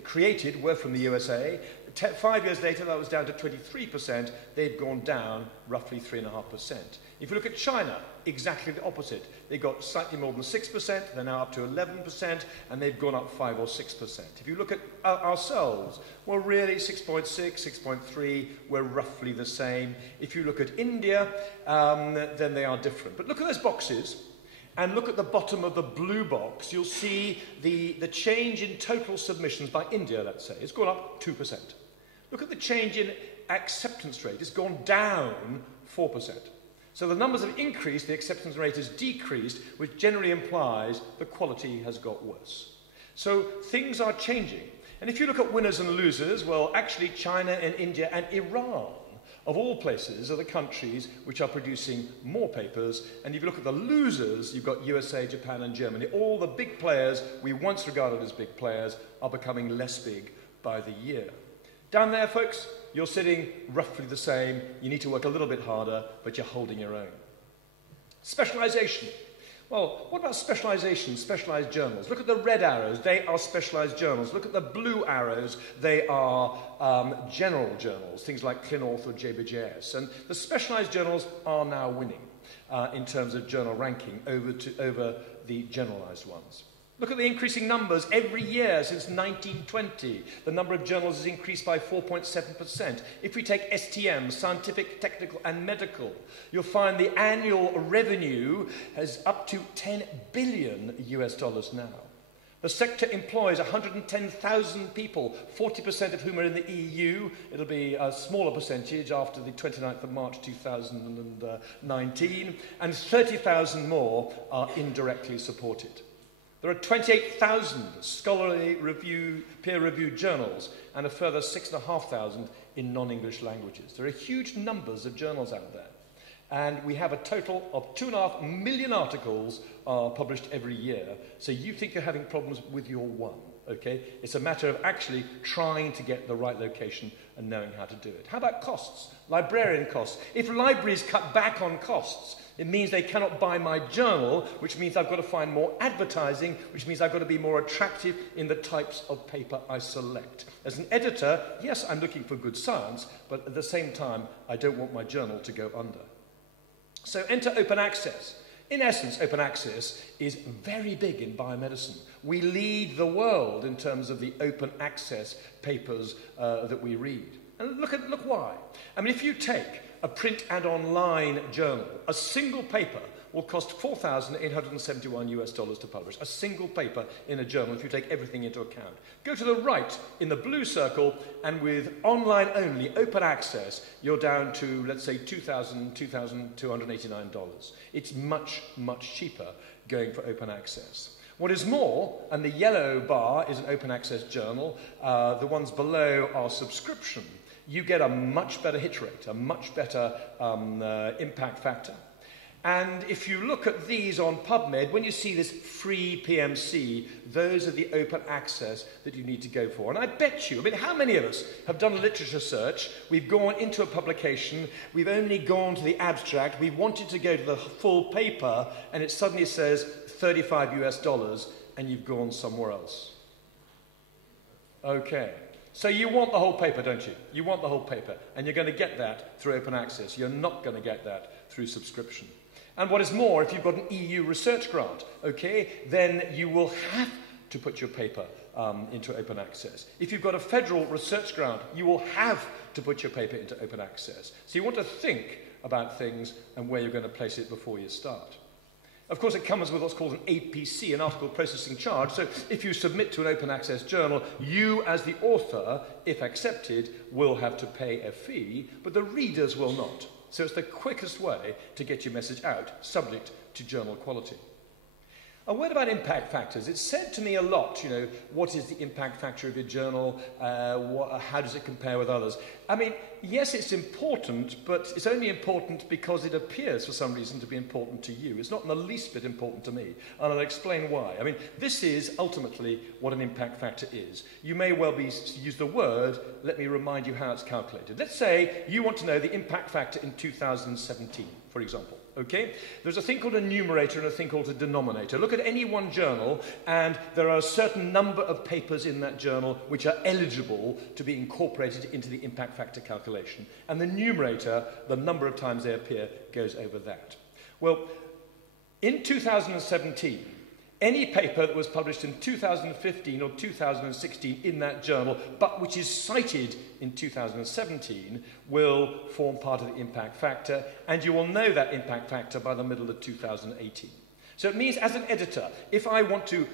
created were from the USA. 5 years later, that was down to 23%. They've gone down roughly 3.5%. If you look at China, exactly the opposite. They got slightly more than 6%, they're now up to 11%, and they've gone up 5 or 6%. If you look at ourselves, well, really, 6.6, 6.3, we're roughly the same. If you look at India, then they are different. But look at those boxes, and look at the bottom of the blue box. You'll see the change in total submissions by India, let's say. It's gone up 2%. Look at the change in acceptance rate. It's gone down 4%. So the numbers have increased, the acceptance rate has decreased, which generally implies the quality has got worse. So things are changing. And if you look at winners and losers, well, actually China and India and Iran, of all places, are the countries which are producing more papers. And if you look at the losers, you've got USA, Japan and Germany. All the big players we once regarded as big players are becoming less big by the year. Down there, folks, you're sitting roughly the same. You need to work a little bit harder, but you're holding your own. Specialization. Well, what about specialization, specialized journals? Look at the red arrows, they are specialized journals. Look at the blue arrows, they are general journals, things like ClinAuthor or JBJS. And the specialized journals are now winning in terms of journal ranking over the generalized ones. Look at the increasing numbers every year since 1920. The number of journals has increased by 4.7%. If we take STM, scientific, technical, and medical, you'll find the annual revenue is up to $10 billion now. The sector employs 110,000 people, 40% of whom are in the EU. It'll be a smaller percentage after the 29th of March 2019, and 30,000 more are indirectly supported. There are 28,000 scholarly peer-reviewed journals and a further 6,500 in non-English languages. There are huge numbers of journals out there. And we have a total of 2.5 million articles published every year. So you think you're having problems with your one, okay? It's a matter of actually trying to get the right location and knowing how to do it. How about costs? Librarian costs. If libraries cut back on costs, it means they cannot buy my journal, which means I've got to find more advertising, which means I've got to be more attractive in the types of paper I select. As an editor, yes, I'm looking for good science, but at the same time, I don't want my journal to go under. So enter open access. In essence, open access is very big in biomedicine. We lead the world in terms of the open access papers that we read. And look why. I mean, if you take a print and online journal, a single paper will cost $4,871 to publish. A single paper in a journal, if you take everything into account. Go to the right in the blue circle, and with online only, open access, you're down to, let's say, $2,289. It's much, much cheaper going for open access. What is more, and the yellow bar is an open access journal, the ones below are subscription. You get a much better hit rate, a much better impact factor. And if you look at these on PubMed, when you see this free PMC, those are the open access that you need to go for. And I bet you, I mean, how many of us have done a literature search, we've gone into a publication, we've only gone to the abstract, we wanted to go to the full paper, and it suddenly says $35, and you've gone somewhere else. Okay. So you want the whole paper, don't you? You want the whole paper, and you're going to get that through open access. You're not going to get that through subscription. And what is more, if you've got an EU research grant, okay, then you will have to put your paper into open access. If you've got a federal research grant, you will have to put your paper into open access. So you want to think about things and where you're going to place it before you start. Of course, it comes with what's called an APC, an article processing charge. So if you submit to an open access journal, you as the author, if accepted, will have to pay a fee, but the readers will not. So it's the quickest way to get your message out, subject to journal quality. A word about impact factors. It's said to me a lot, you know, what is the impact factor of your journal? How does it compare with others? I mean, yes, it's important, but it's only important because it appears for some reason to be important to you. It's not in the least bit important to me, and I'll explain why. I mean, this is ultimately what an impact factor is. You may well use the word, let me remind you how it's calculated. Let's say you want to know the impact factor in 2017, for example. Okay? There's a thing called a numerator and a thing called a denominator. Look at any one journal, and there are a certain number of papers in that journal which are eligible to be incorporated into the impact factor calculation. And the numerator, the number of times they appear, goes over that. Well, in 2017, any paper that was published in 2015 or 2016 in that journal, but which is cited in 2017, will form part of the impact factor, and you will know that impact factor by the middle of 2018. So it means, as an editor, if I want to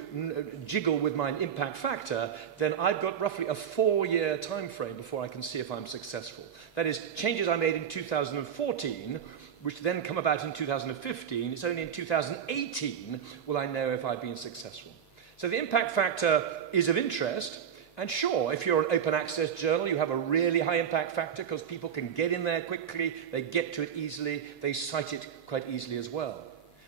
jiggle with my impact factor, then I've got roughly a 4-year time frame before I can see if I'm successful. That is, changes I made in 2014, which then come about in 2015, it's only in 2018 will I know if I've been successful. So the impact factor is of interest, and sure, if you're an open access journal, you have a really high impact factor because people can get in there quickly, they get to it easily, they cite it quite easily as well.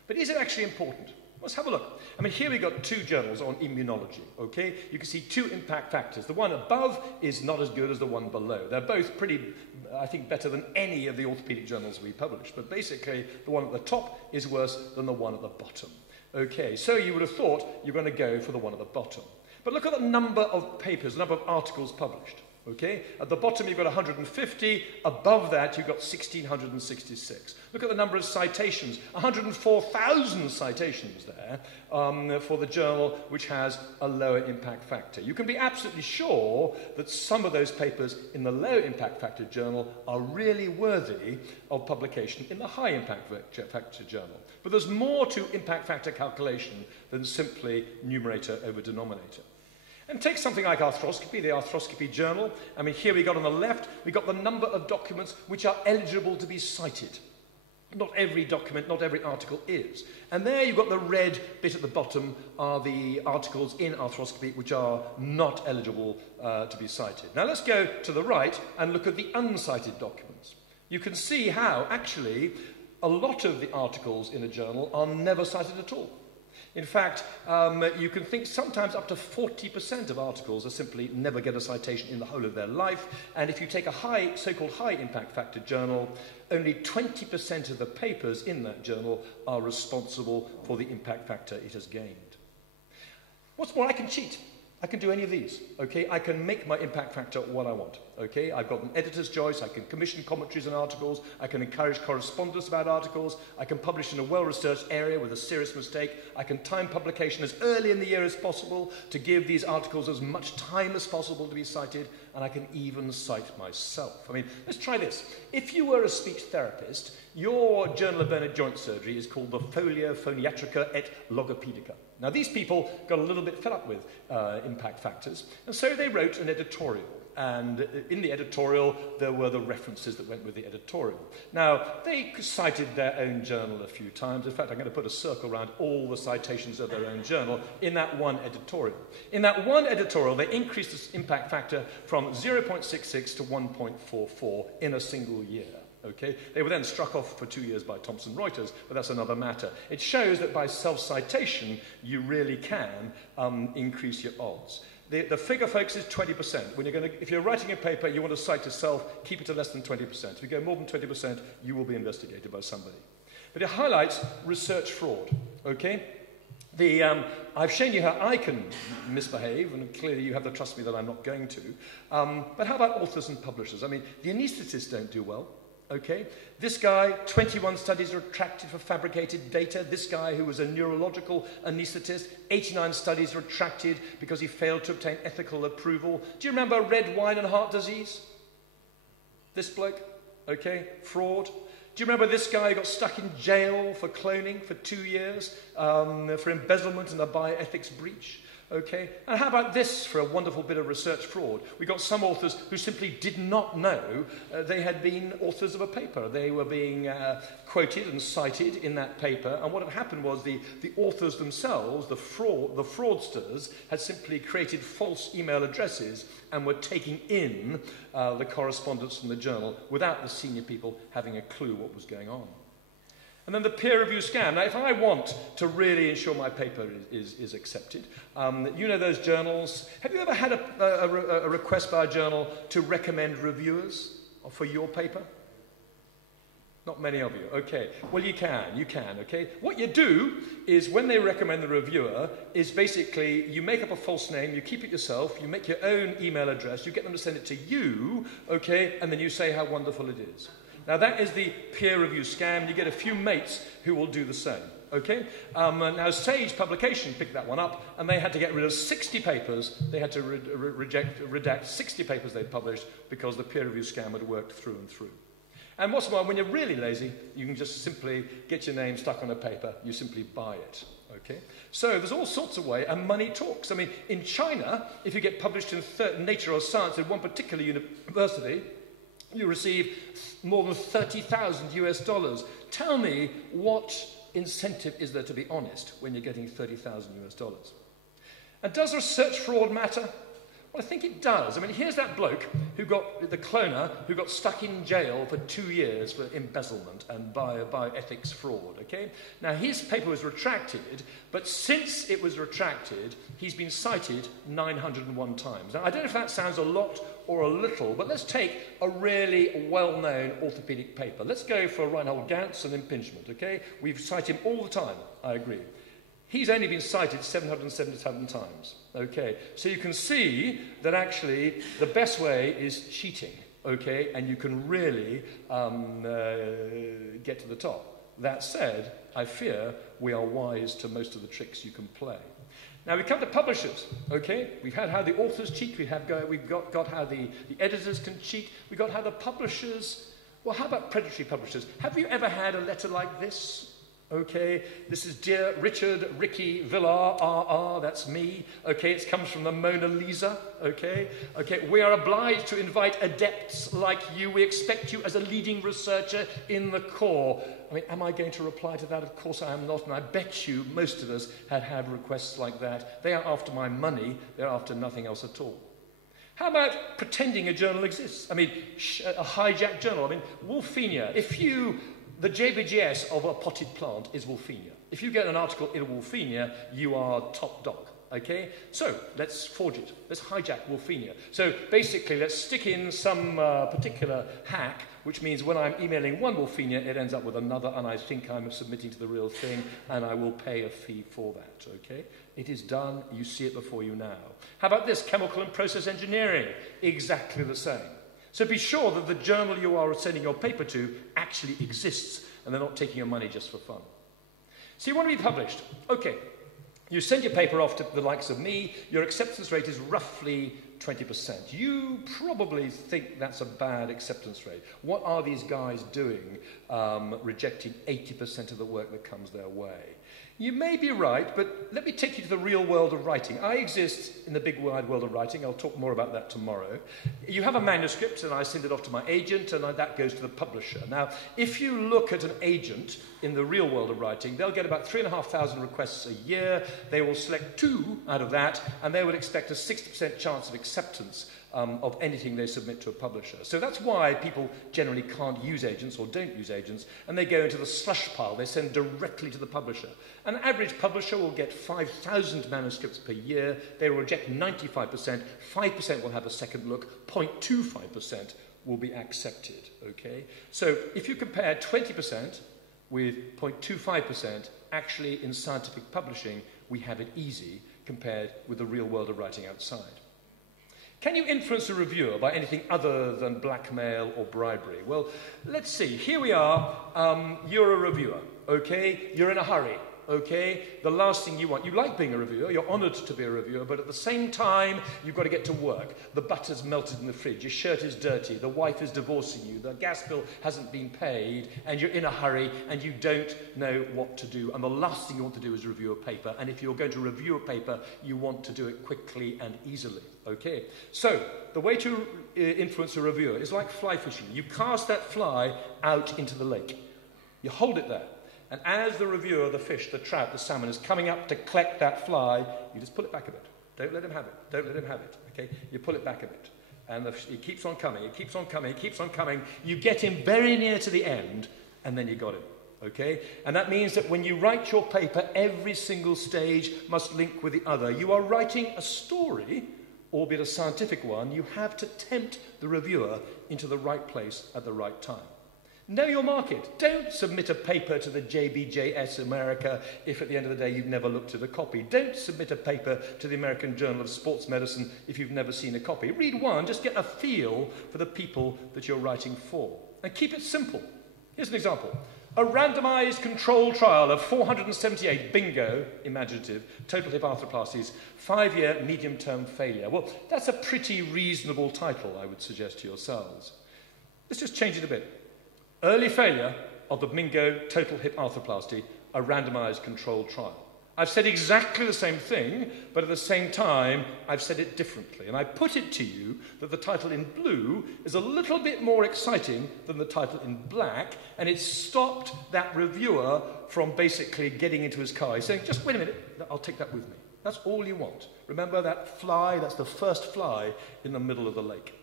But is it actually important? Let's have a look. I mean, here we've got 2 journals on immunology, okay? You can see 2 impact factors. The one above is not as good as the one below. They're both pretty, I think, better than any of the orthopedic journals we publish. But basically, the one at the top is worse than the one at the bottom. Okay, so you would have thought you're going to go for the one at the bottom. But look at the number of papers, the number of articles published. Okay? At the bottom you've got 150, above that you've got 1,666. Look at the number of citations, 104,000 citations there for the journal which has a lower impact factor. You can be absolutely sure that some of those papers in the low impact factor journal are really worthy of publication in the high impact factor journal. But there's more to impact factor calculation than simply numerator over denominator. And take something like arthroscopy, the arthroscopy journal. I mean, here we got on the left, we got the number of documents which are eligible to be cited. Not every document, not every article is. And there you've got the red bit at the bottom are the articles in arthroscopy which are not eligible to be cited. Now let's go to the right and look at the uncited documents. You can see how, actually, a lot of the articles in a journal are never cited at all. In fact, you can think sometimes up to 40% of articles are simply never get a citation in the whole of their life. And if you take a so-called high impact factor journal, only 20% of the papers in that journal are responsible for the impact factor it has gained. What's more, I can cheat. I can do any of these, okay? I can make my impact factor what I want, okay? I've got an editor's choice, I can commission commentaries on articles, I can encourage correspondence about articles, I can publish in a well-researched area with a serious mistake, I can time publication as early in the year as possible to give these articles as much time as possible to be cited, and I can even cite myself. I mean, let's try this. If you were a speech therapist, your Journal of Bone and Joint Surgery is called the Folio Phoniatrica et Logopedica. Now, these people got a little bit fed up with impact factors, and so they wrote an editorial. And in the editorial, there were the references that went with the editorial. Now, they cited their own journal a few times. In fact, I'm going to put a circle around all the citations of their own journal in that one editorial. In that one editorial, they increased the impact factor from 0.66 to 1.44 in a single year. Okay? They were then struck off for 2 years by Thomson Reuters, but that's another matter. It shows that by self-citation, you really can increase your odds. The figure, folks, is 20%. When if you're writing a paper, you want to cite yourself, keep it to less than 20%. If you go more than 20%, you will be investigated by somebody. But it highlights research fraud. Okay? I've shown you how I can misbehave, and clearly you have to trust me that I'm not going to. But how about authors and publishers? I mean, the anaesthetists don't do well. Okay, this guy, 21 studies retracted for fabricated data. This guy, who was a neurological anaesthetist, 89 studies retracted because he failed to obtain ethical approval. Do you remember red wine and heart disease? This bloke, okay, fraud. Do you remember this guy who got stuck in jail for cloning for 2 years for embezzlement and a bioethics breach? Okay, and how about this for a wonderful bit of research fraud? We got some authors who simply did not know they had been authors of a paper. They were being quoted and cited in that paper, and what had happened was the authors themselves, the fraudsters, had simply created false email addresses and were taking in the correspondence from the journal without the senior people having a clue what was going on. And then the peer review scam. Now, if I want to really ensure my paper is accepted, you know those journals. Have you ever had a request by a journal to recommend reviewers for your paper? Not many of you. Okay. Well, you can, okay? What you do is when they recommend the reviewer is basically you make up a false name, you keep it yourself, you make your own email address, you get them to send it to you, okay, and then you say how wonderful it is. Now, that is the peer review scam. You get a few mates who will do the same, okay? Now, Sage Publication picked that one up, and they had to get rid of 60 papers. They had to redact 60 papers they'd published because the peer review scam had worked through and through. And what's more, when you're really lazy, you can just simply get your name stuck on a paper. You simply buy it. Okay? So there's all sorts of ways, and money talks. I mean, in China, if you get published in Nature or Science in one particular university, you receive more than $30,000. Tell me what incentive is there to be honest when you're getting $30,000? And does research fraud matter? Well, I think it does. I mean, here's that bloke who got, the cloner, who got stuck in jail for 2 years for embezzlement and bioethics fraud, okay? Now, his paper was retracted, but since it was retracted, he's been cited 901 times. Now, I don't know if that sounds a lot or a little, but let's take a really well-known orthopedic paper. Let's go for Reinhold Gantz and impingement, okay? We cite him all the time, I agree. He's only been cited 777 times, okay? So you can see that actually the best way is cheating, okay? And you can really get to the top. That said, I fear we are wise to most of the tricks you can play. Now we come to publishers, okay? We've had how the authors cheat, we've got how the editors can cheat, we've got how the publishers, well, how about predatory publishers? Have you ever had a letter like this? Okay, this is Dear Richard Ricky Villar, RR, that's me. Okay, it comes from the Mona Lisa. Okay, we are obliged to invite adepts like you. We expect you as a leading researcher in the core. I mean, am I going to reply to that? Of course I am not, and I bet you most of us have had requests like that. They are after my money, they're after nothing else at all. How about pretending a journal exists? I mean, a hijacked journal. I mean, Wolfenia, the JBJS of a potted plant is Wolfenia. If you get an article in Wolfenia, you are top dog, okay? So, let's forge it. Let's hijack Wolfenia. So, basically, let's stick in some particular hack, which means when I'm emailing one Wolfenia, it ends up with another, and I think I'm submitting to the real thing, and I will pay a fee for that, okay? It is done. You see it before you now. How about this? Chemical and process engineering. Exactly the same. So be sure that the journal you are sending your paper to actually exists and they're not taking your money just for fun. So you want to be published. Okay, you send your paper off to the likes of me. Your acceptance rate is roughly 20%. You probably think that's a bad acceptance rate. What are these guys doing rejecting 80% of the work that comes their way? You may be right, but let me take you to the real world of writing. I exist in the big wide world of writing. I'll talk more about that tomorrow. You have a manuscript, and I send it off to my agent, and that goes to the publisher. Now, if you look at an agent in the real world of writing, they'll get about 3,500 requests a year. They will select 2 out of that, and they would expect a 60% chance of acceptance of anything they submit to a publisher. So that's why people generally can't use agents or don't use agents, and they go into the slush pile. They send directly to the publisher. An average publisher will get 5,000 manuscripts per year. They will reject 95%. 5% will have a second look. 0.25% will be accepted, okay? So if you compare 20% with 0.25%, actually in scientific publishing, we have it easy compared with the real world of writing outside. Can you influence a reviewer by anything other than blackmail or bribery? Well, let's see. Here we are. You're a reviewer, okay? You're in a hurry, okay? The last thing you want. You like being a reviewer. You're honoured to be a reviewer, but at the same time, you've got to get to work. The butter's melted in the fridge. Your shirt is dirty. The wife is divorcing you. The gas bill hasn't been paid, and you're in a hurry, and you don't know what to do. And the last thing you want to do is review a paper. And if you're going to review a paper, you want to do it quickly and easily. Okay, so the way to influence a reviewer is like fly fishing. You cast that fly out into the lake. You hold it there. And as the reviewer, the fish, the trout, the salmon is coming up to collect that fly, you just pull it back a bit. Don't let him have it. Don't let him have it. Okay, you pull it back a bit. And it keeps on coming. It keeps on coming. It keeps on coming. You get him very near to the end, and then you got him. Okay? And that means that when you write your paper, every single stage must link with the other. You are writing a story, albeit a scientific one. You have to tempt the reviewer into the right place at the right time. Know your market. Don't submit a paper to the JBJS America if at the end of the day you've never looked at a copy. Don't submit a paper to the American Journal of Sports Medicine if you've never seen a copy. Read one, just get a feel for the people that you're writing for. And keep it simple. Here's an example. A randomized control trial of 478, bingo, imaginative, total hip arthroplasties, 5-year medium-term failure. Well, that's a pretty reasonable title, I would suggest to yourselves. Let's just change it a bit. Early failure of the Mingo total hip arthroplasty, a randomized controlled trial. I've said exactly the same thing, but at the same time, I've said it differently. And I put it to you that the title in blue is a little bit more exciting than the title in black, and it stopped that reviewer from basically getting into his car. He's saying, just wait a minute, I'll take that with me. That's all you want. Remember that fly, that's the first fly in the middle of the lake.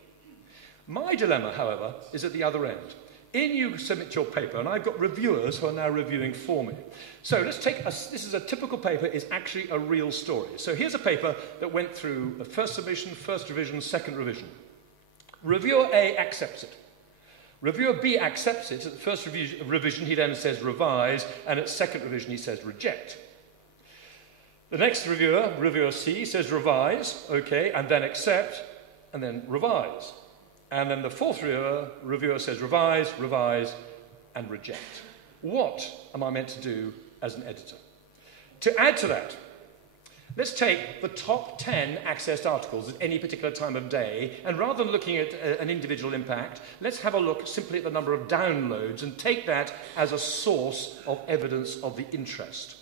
My dilemma, however, is at the other end. In you submit your paper, and I've got reviewers who are now reviewing for me. So let's take, this is a typical paper, it's actually a real story. So here's a paper that went through a first submission, first revision, second revision. Reviewer A accepts it. Reviewer B accepts it. At the first revision, he then says revise, and at second revision, he says reject. The next reviewer, reviewer C, says revise, okay, and then accept, and then revise. And then the fourth reviewer says revise, revise, and reject. What am I meant to do as an editor? To add to that, let's take the top 10 accessed articles at any particular time of day, and rather than looking at an individual impact, let's have a look simply at the number of downloads and take that as a source of evidence of the interest.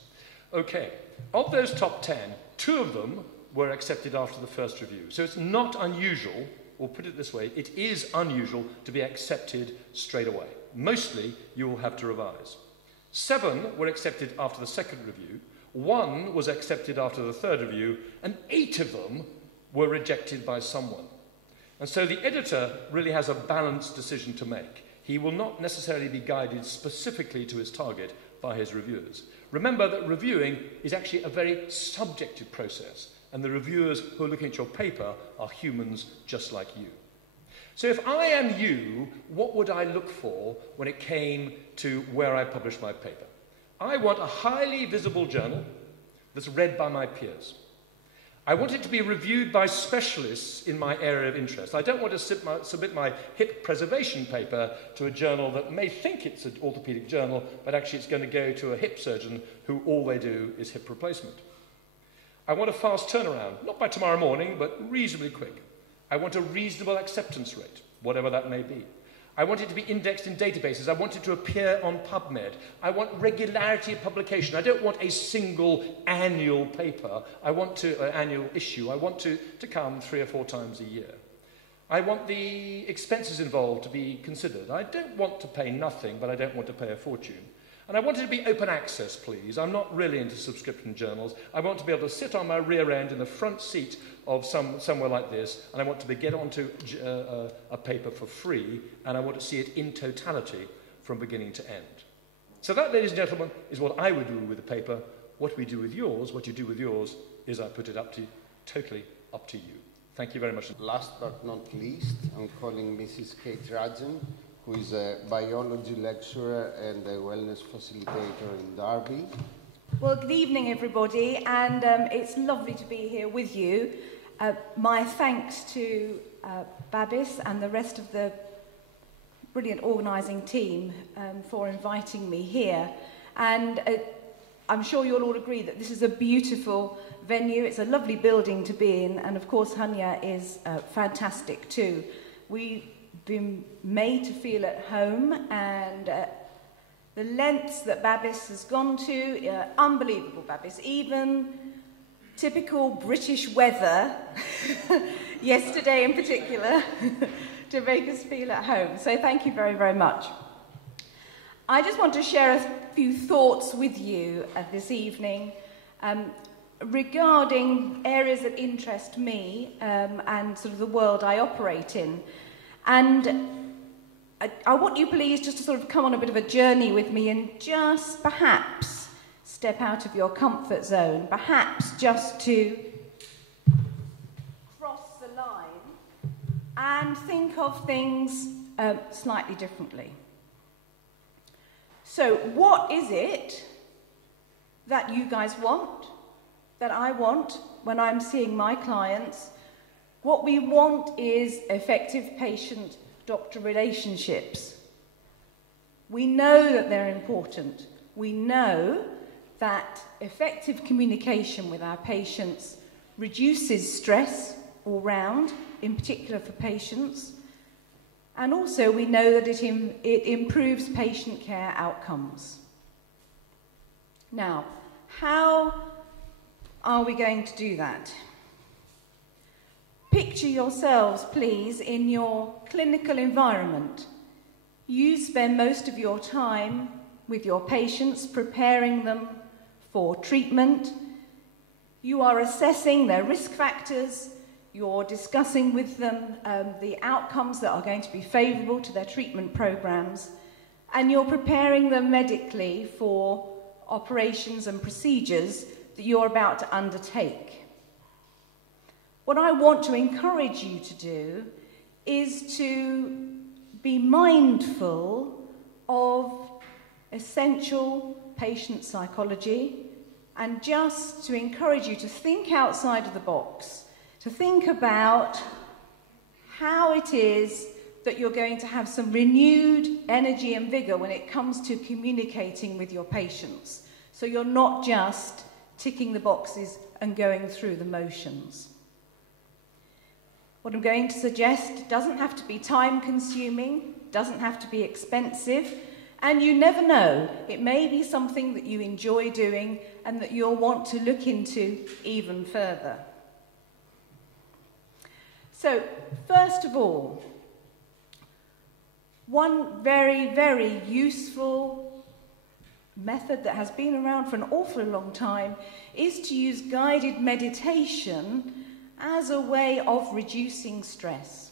Okay, of those top 10, 2 of them were accepted after the first review. So it's not unusual, or put it this way, it is unusual to be accepted straight away. Mostly, you will have to revise. 7 were accepted after the second review, 1 was accepted after the third review, and 8 of them were rejected by someone. And so the editor really has a balanced decision to make. He will not necessarily be guided specifically to his target by his reviewers. Remember that reviewing is actually a very subjective process, and the reviewers who are looking at your paper are humans just like you. So if I am you, what would I look for when it came to where I publish my paper? I want a highly visible journal that's read by my peers. I want it to be reviewed by specialists in my area of interest. I don't want to submit my hip preservation paper to a journal that may think it's an orthopedic journal, but actually it's going to go to a hip surgeon who all they do is hip replacement. I want a fast turnaround, not by tomorrow morning, but reasonably quick. I want a reasonable acceptance rate, whatever that may be. I want it to be indexed in databases. I want it to appear on PubMed. I want regularity of publication. I don't want a single annual paper. I want an annual issue. I want to come 3 or 4 times a year. I want the expenses involved to be considered. I don't want to pay nothing, but I don't want to pay a fortune. And I want it to be open access, please. I'm not really into subscription journals. I want to be able to sit on my rear end in the front seat of somewhere like this, and I want to get onto a paper for free, and I want to see it in totality from beginning to end. So that, ladies and gentlemen, is what I would do with the paper. What we do with yours, what you do with yours, is I put it totally up to you. Thank you very much. Last but not least, I'm calling Mrs. Kate Rajan, who is a biology lecturer and a wellness facilitator in Derby. Well, good evening, everybody, and it's lovely to be here with you. My thanks to Babis and the rest of the brilliant organising team for inviting me here. And I'm sure you'll all agree that this is a beautiful venue. It's a lovely building to be in, and of course, Hanya is fantastic too. We've been made to feel at home, and the lengths that Babis has gone to, unbelievable, Babis. Even typical British weather, yesterday in particular, to make us feel at home. So thank you very, very much. I just want to share a few thoughts with you this evening regarding areas that interest me and sort of the world I operate in. And I want you, please, just to sort of come on a bit of a journey with me and just perhaps step out of your comfort zone, perhaps just to cross the line and think of things slightly differently. So what is it that you guys want, that I want when I'm seeing my clients? What we want is effective patient-doctor relationships. We know that they're important. We know that effective communication with our patients reduces stress all round, in particular for patients, And also we know that it improves patient care outcomes. Now, how are we going to do that? Picture yourselves, please, in your clinical environment. You spend most of your time with your patients, preparing them for treatment. You are assessing their risk factors. You're discussing with them the outcomes that are going to be favourable to their treatment programs. And you're preparing them medically for operations and procedures that you're about to undertake. What I want to encourage you to do is to be mindful of essential patient psychology, and just to encourage you to think outside of the box, to think about how it is that you're going to have some renewed energy and vigour when it comes to communicating with your patients. So you're not just ticking the boxes and going through the motions. What I'm going to suggest doesn't have to be time-consuming, doesn't have to be expensive, and you never know, it may be something that you enjoy doing and that you'll want to look into even further. So, first of all, one very, very useful method that has been around for an awful long time is to use guided meditation as a way of reducing stress.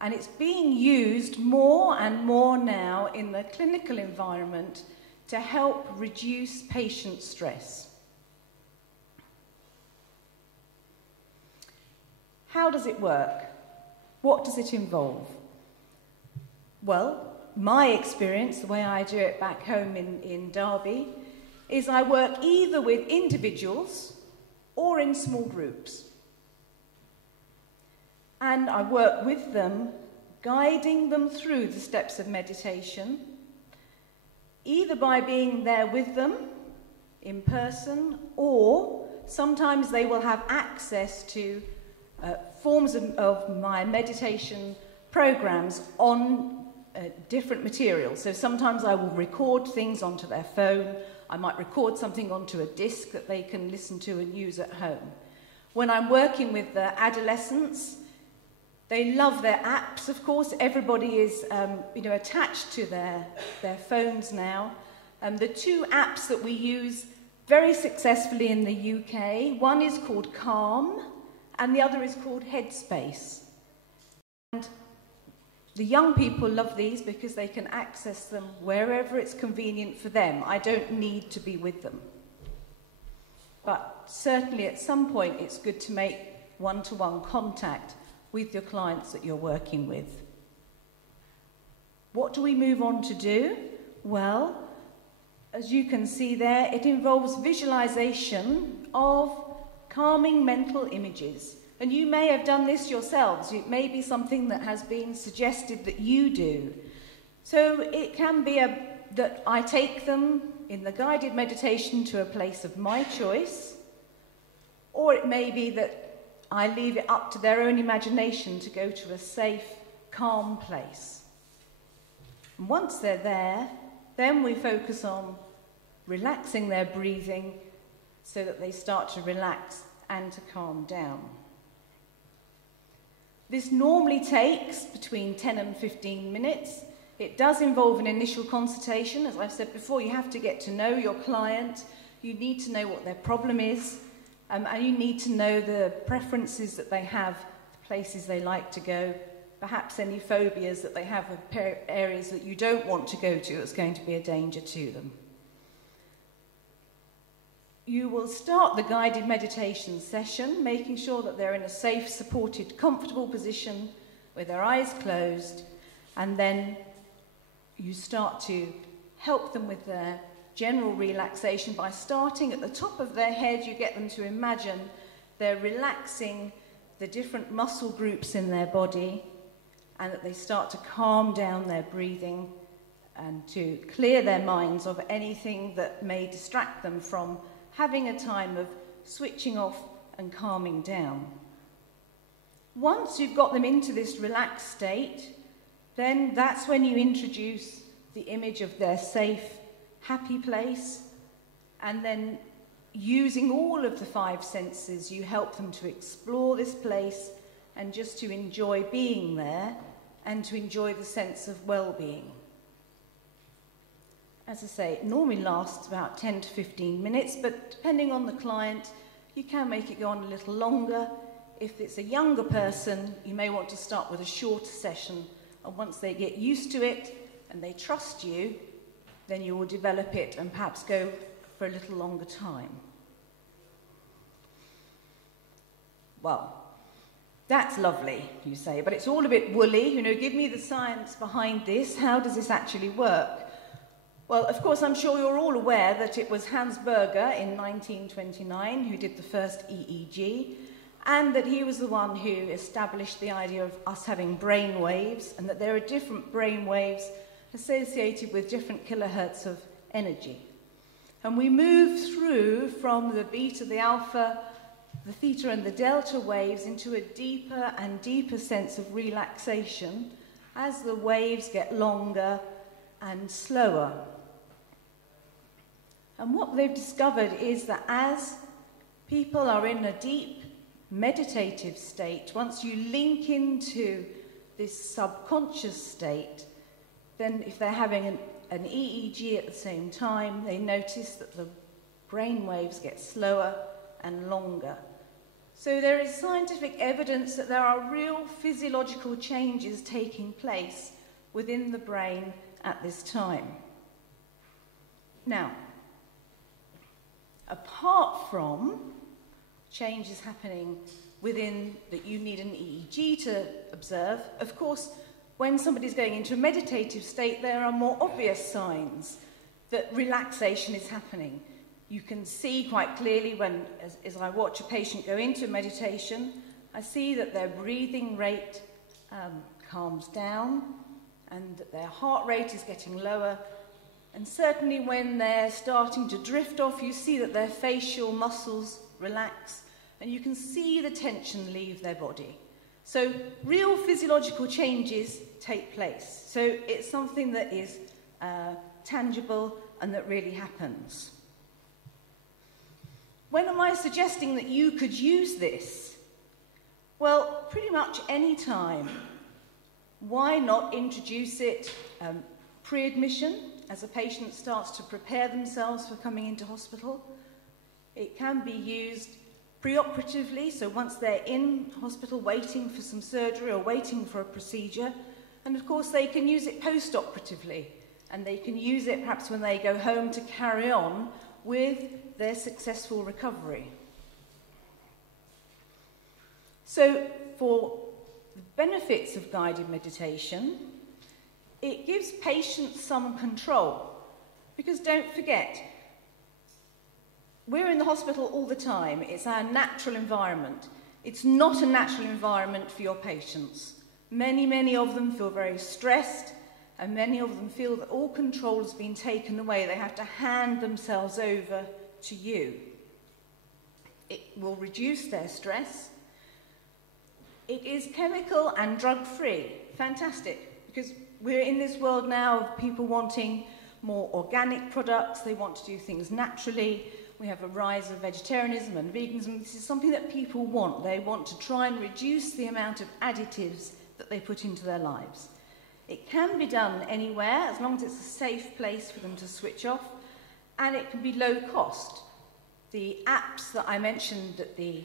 And it's being used more and more now in the clinical environment to help reduce patient stress. How does it work? What does it involve? Well, my experience, the way I do it back home in Derby, is I work either with individuals or in small groups. And I work with them, guiding them through the steps of meditation, either by being there with them in person, or sometimes they will have access to forms of my meditation programs on different materials. So sometimes I will record things onto their phone. I might record something onto a disc that they can listen to and use at home. When I'm working with the adolescents, they love their apps, of course. Everybody is attached to their phones now. The two apps that we use very successfully in the UK, one is called Calm, and the other is called Headspace. And the young people love these because they can access them wherever it's convenient for them. I don't need to be with them. But certainly at some point it's good to make one-to-one contact with your clients that you're working with. What do we move on to do? Well, as you can see there, it involves visualization of calming mental images. And you may have done this yourselves. It may be something that has been suggested that you do. So it can be that I take them in the guided meditation to a place of my choice, or it may be that I leave it up to their own imagination to go to a safe, calm place. And once they're there, then we focus on relaxing their breathing so that they start to relax and to calm down. This normally takes between 10 and 15 minutes. It does involve an initial consultation. As I've said before, you have to get to know your client. You need to know what their problem is. And you need to know the preferences that they have, the places they like to go, perhaps any phobias that they have of areas that you don't want to go to that's going to be a danger to them. You will start the guided meditation session, making sure that they're in a safe, supported, comfortable position with their eyes closed, and then you start to help them with their general relaxation by starting at the top of their head. You get them to imagine they're relaxing the different muscle groups in their body, and that they start to calm down their breathing and to clear their minds of anything that may distract them from having a time of switching off and calming down. Once you've got them into this relaxed state, then that's when you introduce the image of their safe, happy place, and then using all of the 5 senses, you help them to explore this place and just to enjoy being there and to enjoy the sense of well-being. As I say, it normally lasts about 10 to 15 minutes, but depending on the client, you can make it go on a little longer. If it's a younger person, you may want to start with a shorter session, and once they get used to it and they trust you, then you will develop it and perhaps go for a little longer time. Well, that's lovely, you say, but it's all a bit woolly. You know, give me the science behind this. How does this actually work? Well, of course, I'm sure you're all aware that it was Hans Berger in 1929 who did the first EEG, and that he was the one who established the idea of us having brain waves, and that there are different brain waves associated with different kilohertz of energy. And we move through from the beta, the alpha, the theta and the delta waves into a deeper and deeper sense of relaxation as the waves get longer and slower. And what they've discovered is that as people are in a deep meditative state, once you link into this subconscious state, then if they're having an EEG at the same time, they notice that the brain waves get slower and longer. So there is scientific evidence that there are real physiological changes taking place within the brain at this time. Now, apart from changes happening within that you need an EEG to observe, of course, when somebody's going into a meditative state, there are more obvious signs that relaxation is happening. You can see quite clearly when, as I watch a patient go into meditation, I see that their breathing rate calms down and that their heart rate is getting lower. And certainly when they're starting to drift off, you see that their facial muscles relax and you can see the tension leave their body. So real physiological changes take place. So it's something that is tangible and that really happens. When am I suggesting that you could use this? Well, pretty much any time. Why not introduce it pre-admission, as a patient starts to prepare themselves for coming into hospital? It can be used preoperatively, so once they're in hospital waiting for some surgery or waiting for a procedure. And of course they can use it post-operatively, and they can use it perhaps when they go home to carry on with their successful recovery. So for the benefits of guided meditation, it gives patients some control. Because don't forget, we're in the hospital all the time. It's our natural environment. It's not a natural environment for your patients. Many, many of them feel very stressed, and many of them feel that all control has been taken away. They have to hand themselves over to you. It will reduce their stress. It is chemical and drug-free. Fantastic, because we're in this world now of people wanting more organic products. They want to do things naturally. We have a rise of vegetarianism and veganism. This is something that people want. They want to try and reduce the amount of additives that they put into their lives. It can be done anywhere, as long as it's a safe place for them to switch off, and it can be low cost. The apps that I mentioned that the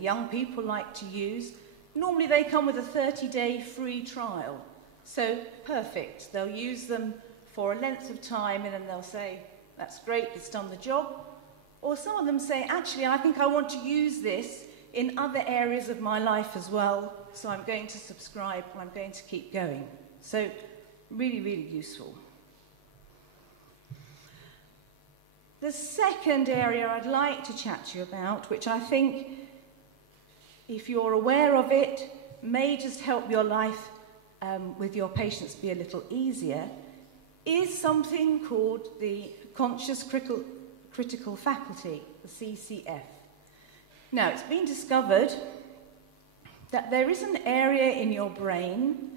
young people like to use, normally they come with a 30-day free trial. So perfect. They'll use them for a length of time and then they'll say, that's great, it's done the job. Or some of them say, actually, I think I want to use this in other areas of my life as well, so I'm going to subscribe and I'm going to keep going. So really, really useful. The second area I'd like to chat to you about, which I think, if you're aware of it, may just help your life with your patients be a little easier, is something called the Conscious Critical Faculty, the CCF. Now, it's been discovered that there is an area in your brain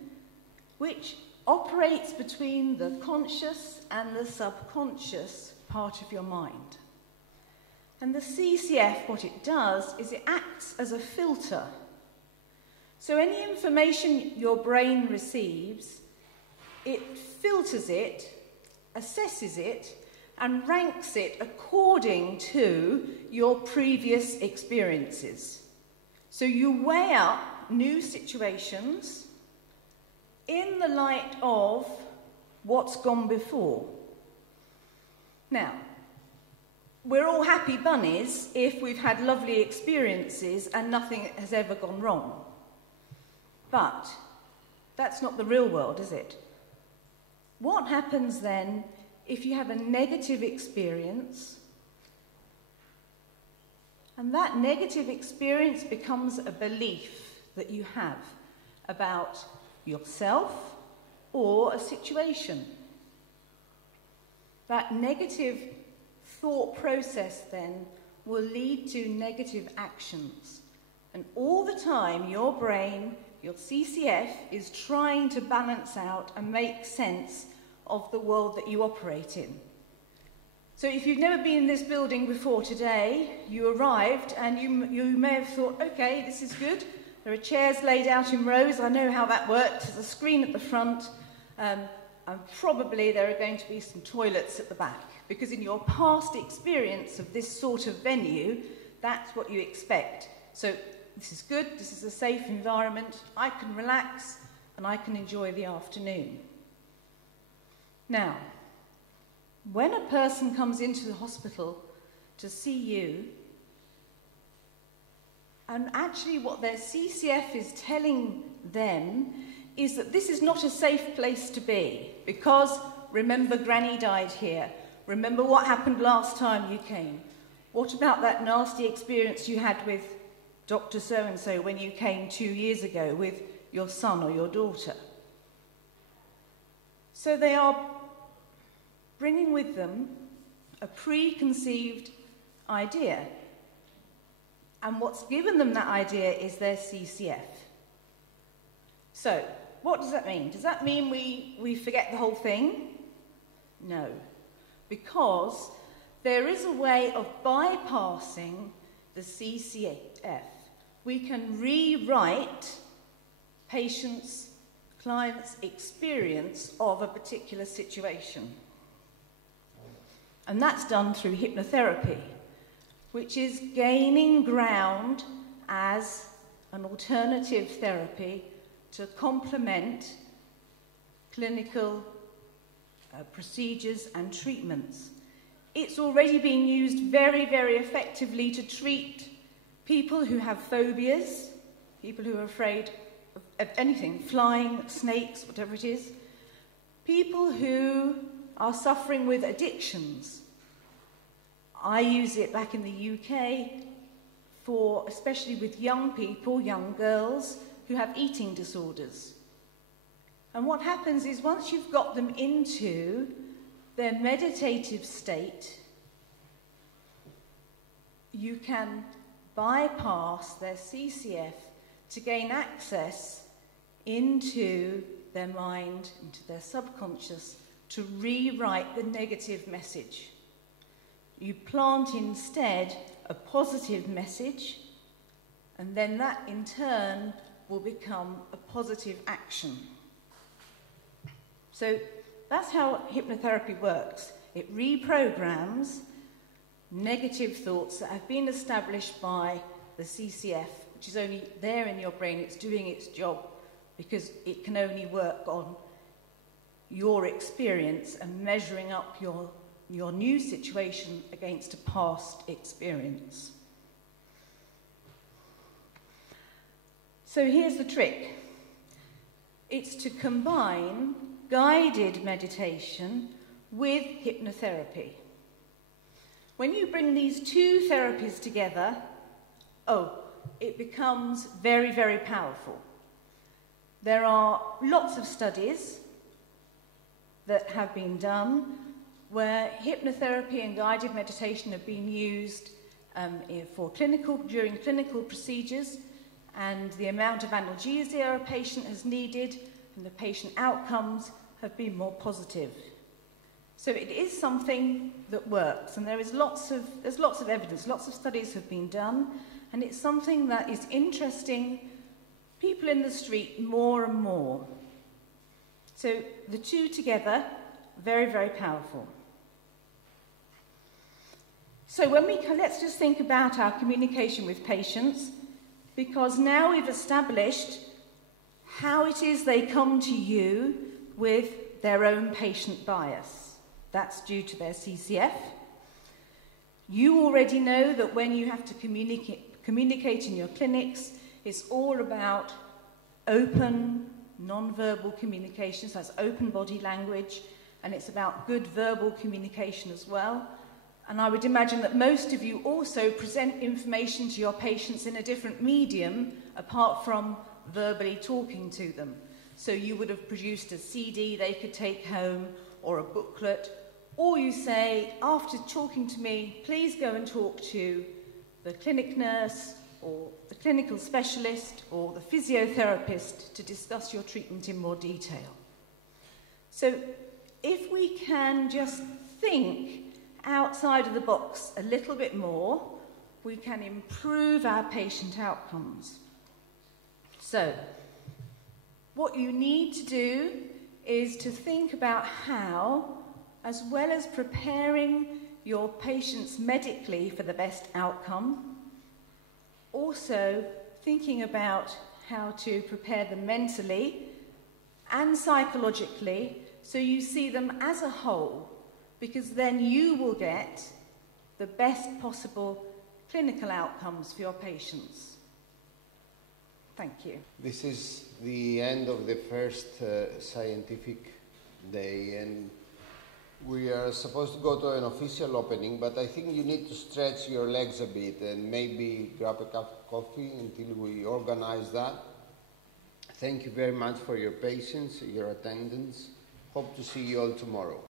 which operates between the conscious and the subconscious part of your mind. And the CCF, what it does is it acts as a filter. So any information your brain receives, it filters it, assesses it, and ranks it according to your previous experiences. So you weigh up new situations in the light of what's gone before. Now, we're all happy bunnies if we've had lovely experiences and nothing has ever gone wrong. But that's not the real world, is it? What happens then if you have a negative experience and that negative experience becomes a belief that you have about yourself or a situation? That negative thought process then will lead to negative actions. And all the time your brain, your CCF, is trying to balance out and make sense of the world that you operate in. So if you've never been in this building before today, you arrived and you may have thought, okay, this is good. There are chairs laid out in rows. I know how that works. There's a screen at the front. And probably there are going to be some toilets at the back. Because in your past experience of this sort of venue, that's what you expect. So this is good. This is a safe environment. I can relax and I can enjoy the afternoon. Now, when a person comes into the hospital to see you, and actually what their CCF is telling them is that this is not a safe place to be, because remember Granny died here, remember what happened last time you came, what about that nasty experience you had with Dr. So-and-so when you came 2 years ago with your son or your daughter. So they are bringing with them a preconceived idea. And what's given them that idea is their CCF. So, what does that mean? Does that mean we forget the whole thing? No. Because there is a way of bypassing the CCF. We can rewrite patients' client's experience of a particular situation. And that's done through hypnotherapy, which is gaining ground as an alternative therapy to complement clinical procedures and treatments. It's already being used very, very effectively to treat people who have phobias, people who are afraid of anything, flying, snakes, whatever it is, people who are suffering with addictions. I use it back in the UK for, especially with young people, young girls, who have eating disorders. And what happens is once you've got them into their meditative state, you can bypass their CCF to gain access into their mind, into their subconscious, to rewrite the negative message. You plant instead a positive message, and then that in turn will become a positive action. So that's how hypnotherapy works. It reprograms negative thoughts that have been established by the CCF, which is only there in your brain. It's doing its job because it can only work on your experience and measuring up your new situation against a past experience. So here's the trick. It's to combine guided meditation with hypnotherapy. When you bring these two therapies together, it becomes very, very powerful. There are lots of studies that have been done where hypnotherapy and guided meditation have been used during clinical procedures, and the amount of analgesia a patient has needed and the patient outcomes have been more positive. So it is something that works, and there's lots of evidence, lots of studies have been done, and it's something that is interesting people in the street more and more. So the two together, very, very powerful. So let's just think about our communication with patients, because now we've established how it is they come to you with their own patient bias. That's due to their CCF. You already know that when you have to communicate in your clinics, it's all about open, non-verbal communication, so that's open body language, and it's about good verbal communication as well. And I would imagine that most of you also present information to your patients in a different medium apart from verbally talking to them. So you would have produced a CD they could take home or a booklet, or you say, after talking to me, please go and talk to the clinic nurse or the clinical specialist or the physiotherapist to discuss your treatment in more detail. So if we can just think outside of the box a little bit more, we can improve our patient outcomes. So what you need to do is to think about how, as well as preparing your patients medically for the best outcome, also thinking about how to prepare them mentally and psychologically so you see them as a whole, because then you will get the best possible clinical outcomes for your patients. Thank you. This is the end of the first scientific day, and we are supposed to go to an official opening, but I think you need to stretch your legs a bit and maybe grab a cup of coffee until we organize that. Thank you very much for your patience, your attendance. Hope to see you all tomorrow.